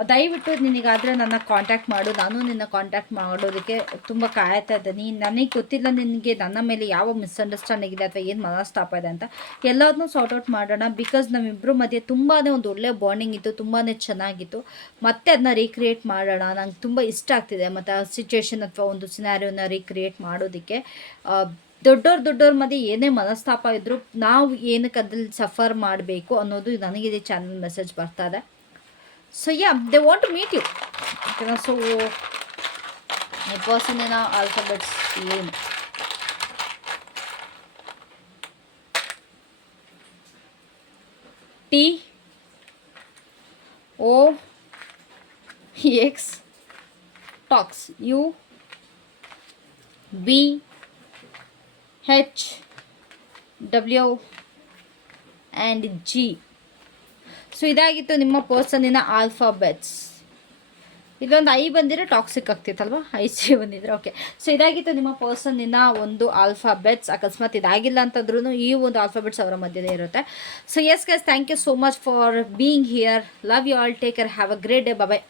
ದಯವಿಟ್ಟು ನಿನಗಾದರೆ ನನ್ನ ಕಾಂಟ್ಯಾಕ್ಟ್ ಮಾಡು, ನಾನು ನಿನ್ನ ಕಾಂಟ್ಯಾಕ್ಟ್ ಮಾಡೋದಕ್ಕೆ ತುಂಬ ಕಾಯ್ತಾ ಇದ್ದೀನಿ. ನನಗೆ ಗೊತ್ತಿಲ್ಲ ನಿನಗೆ ನನ್ನ ಮೇಲೆ ಯಾವ ಮಿಸ್ಅಂಡರ್ಸ್ಟ್ಯಾಂಡಿಂಗ್ ಇದೆ ಅಥವಾ ಏನು ಮನಸ್ತಾಪ ಇದೆ ಅಂತ. ಎಲ್ಲದನ್ನೂ ಸಾರ್ಟ್ ಔಟ್ ಮಾಡೋಣ. ಬಿಕಾಸ್ ನಮ್ಮಿಬ್ಬರ ಮಧ್ಯೆ ತುಂಬಾ ಒಂದು ಒಳ್ಳೆಯ ಬಾಂಡಿಂಗ್ ಇತ್ತು, ತುಂಬಾ ಚೆನ್ನಾಗಿತ್ತು. ಮತ್ತೆ ಅದನ್ನ ರೀಕ್ರಿಯೇಟ್ ಮಾಡೋಣ. ನಂಗೆ ತುಂಬ ಇಷ್ಟ ಆಗ್ತಿದೆ ಮತ್ತು ಆ ಸಿಚುವೇಶನ್ ಅಥವಾ ಒಂದು ಸಿನಾರಿಯೋನ ರೀಕ್ರಿಯೇಟ್ ಮಾಡೋದಕ್ಕೆ. ದೊಡ್ಡವ್ರ ಮಧ್ಯೆ ಏನೇ ಮನಸ್ತಾಪ ಇದ್ದರೂ ನಾವು ಏನಕ್ಕೆ ಅದ್ರಲ್ಲಿ ಸಫರ್ ಮಾಡಬೇಕು ಅನ್ನೋದು ನನಗಿದೆ ಚಾನಲ್ ಮೆಸೇಜ್ ಬರ್ತಾ ಇದೆ. So yeah, they want to meet you. Okay, so a person in our alphabets name. T O X talks. U B H W and G. So ಇದಾಗಿತ್ತು ನಿಮ್ಮ ಪರ್ಸನ್ನಿನ ಆಲ್ಫಾಬೆಟ್ಸ್. ಇಲ್ಲೊಂದು ಐ ಬಂದಿದ್ರೆ toxic ಆಗ್ತಿತ್ತಲ್ವ, IC ಬಂದಿದ್ರೆ. Okay, so ಇದಾಗಿತ್ತು ನಿಮ್ಮ ಪರ್ಸನ್ನಿನ ಒಂದು alphabets. ಅಕಸ್ಮಾತ್ ಇದಾಗಿಲ್ಲ ಅಂತಂದ್ರೂ ಈ ಒಂದು ಆಲ್ಫಾಬೆಟ್ಸ್ ಅವರ ಮಧ್ಯೆ ಇರುತ್ತೆ. So yes guys, thank you so much for being here. Love you all, take care, have a great day, bye.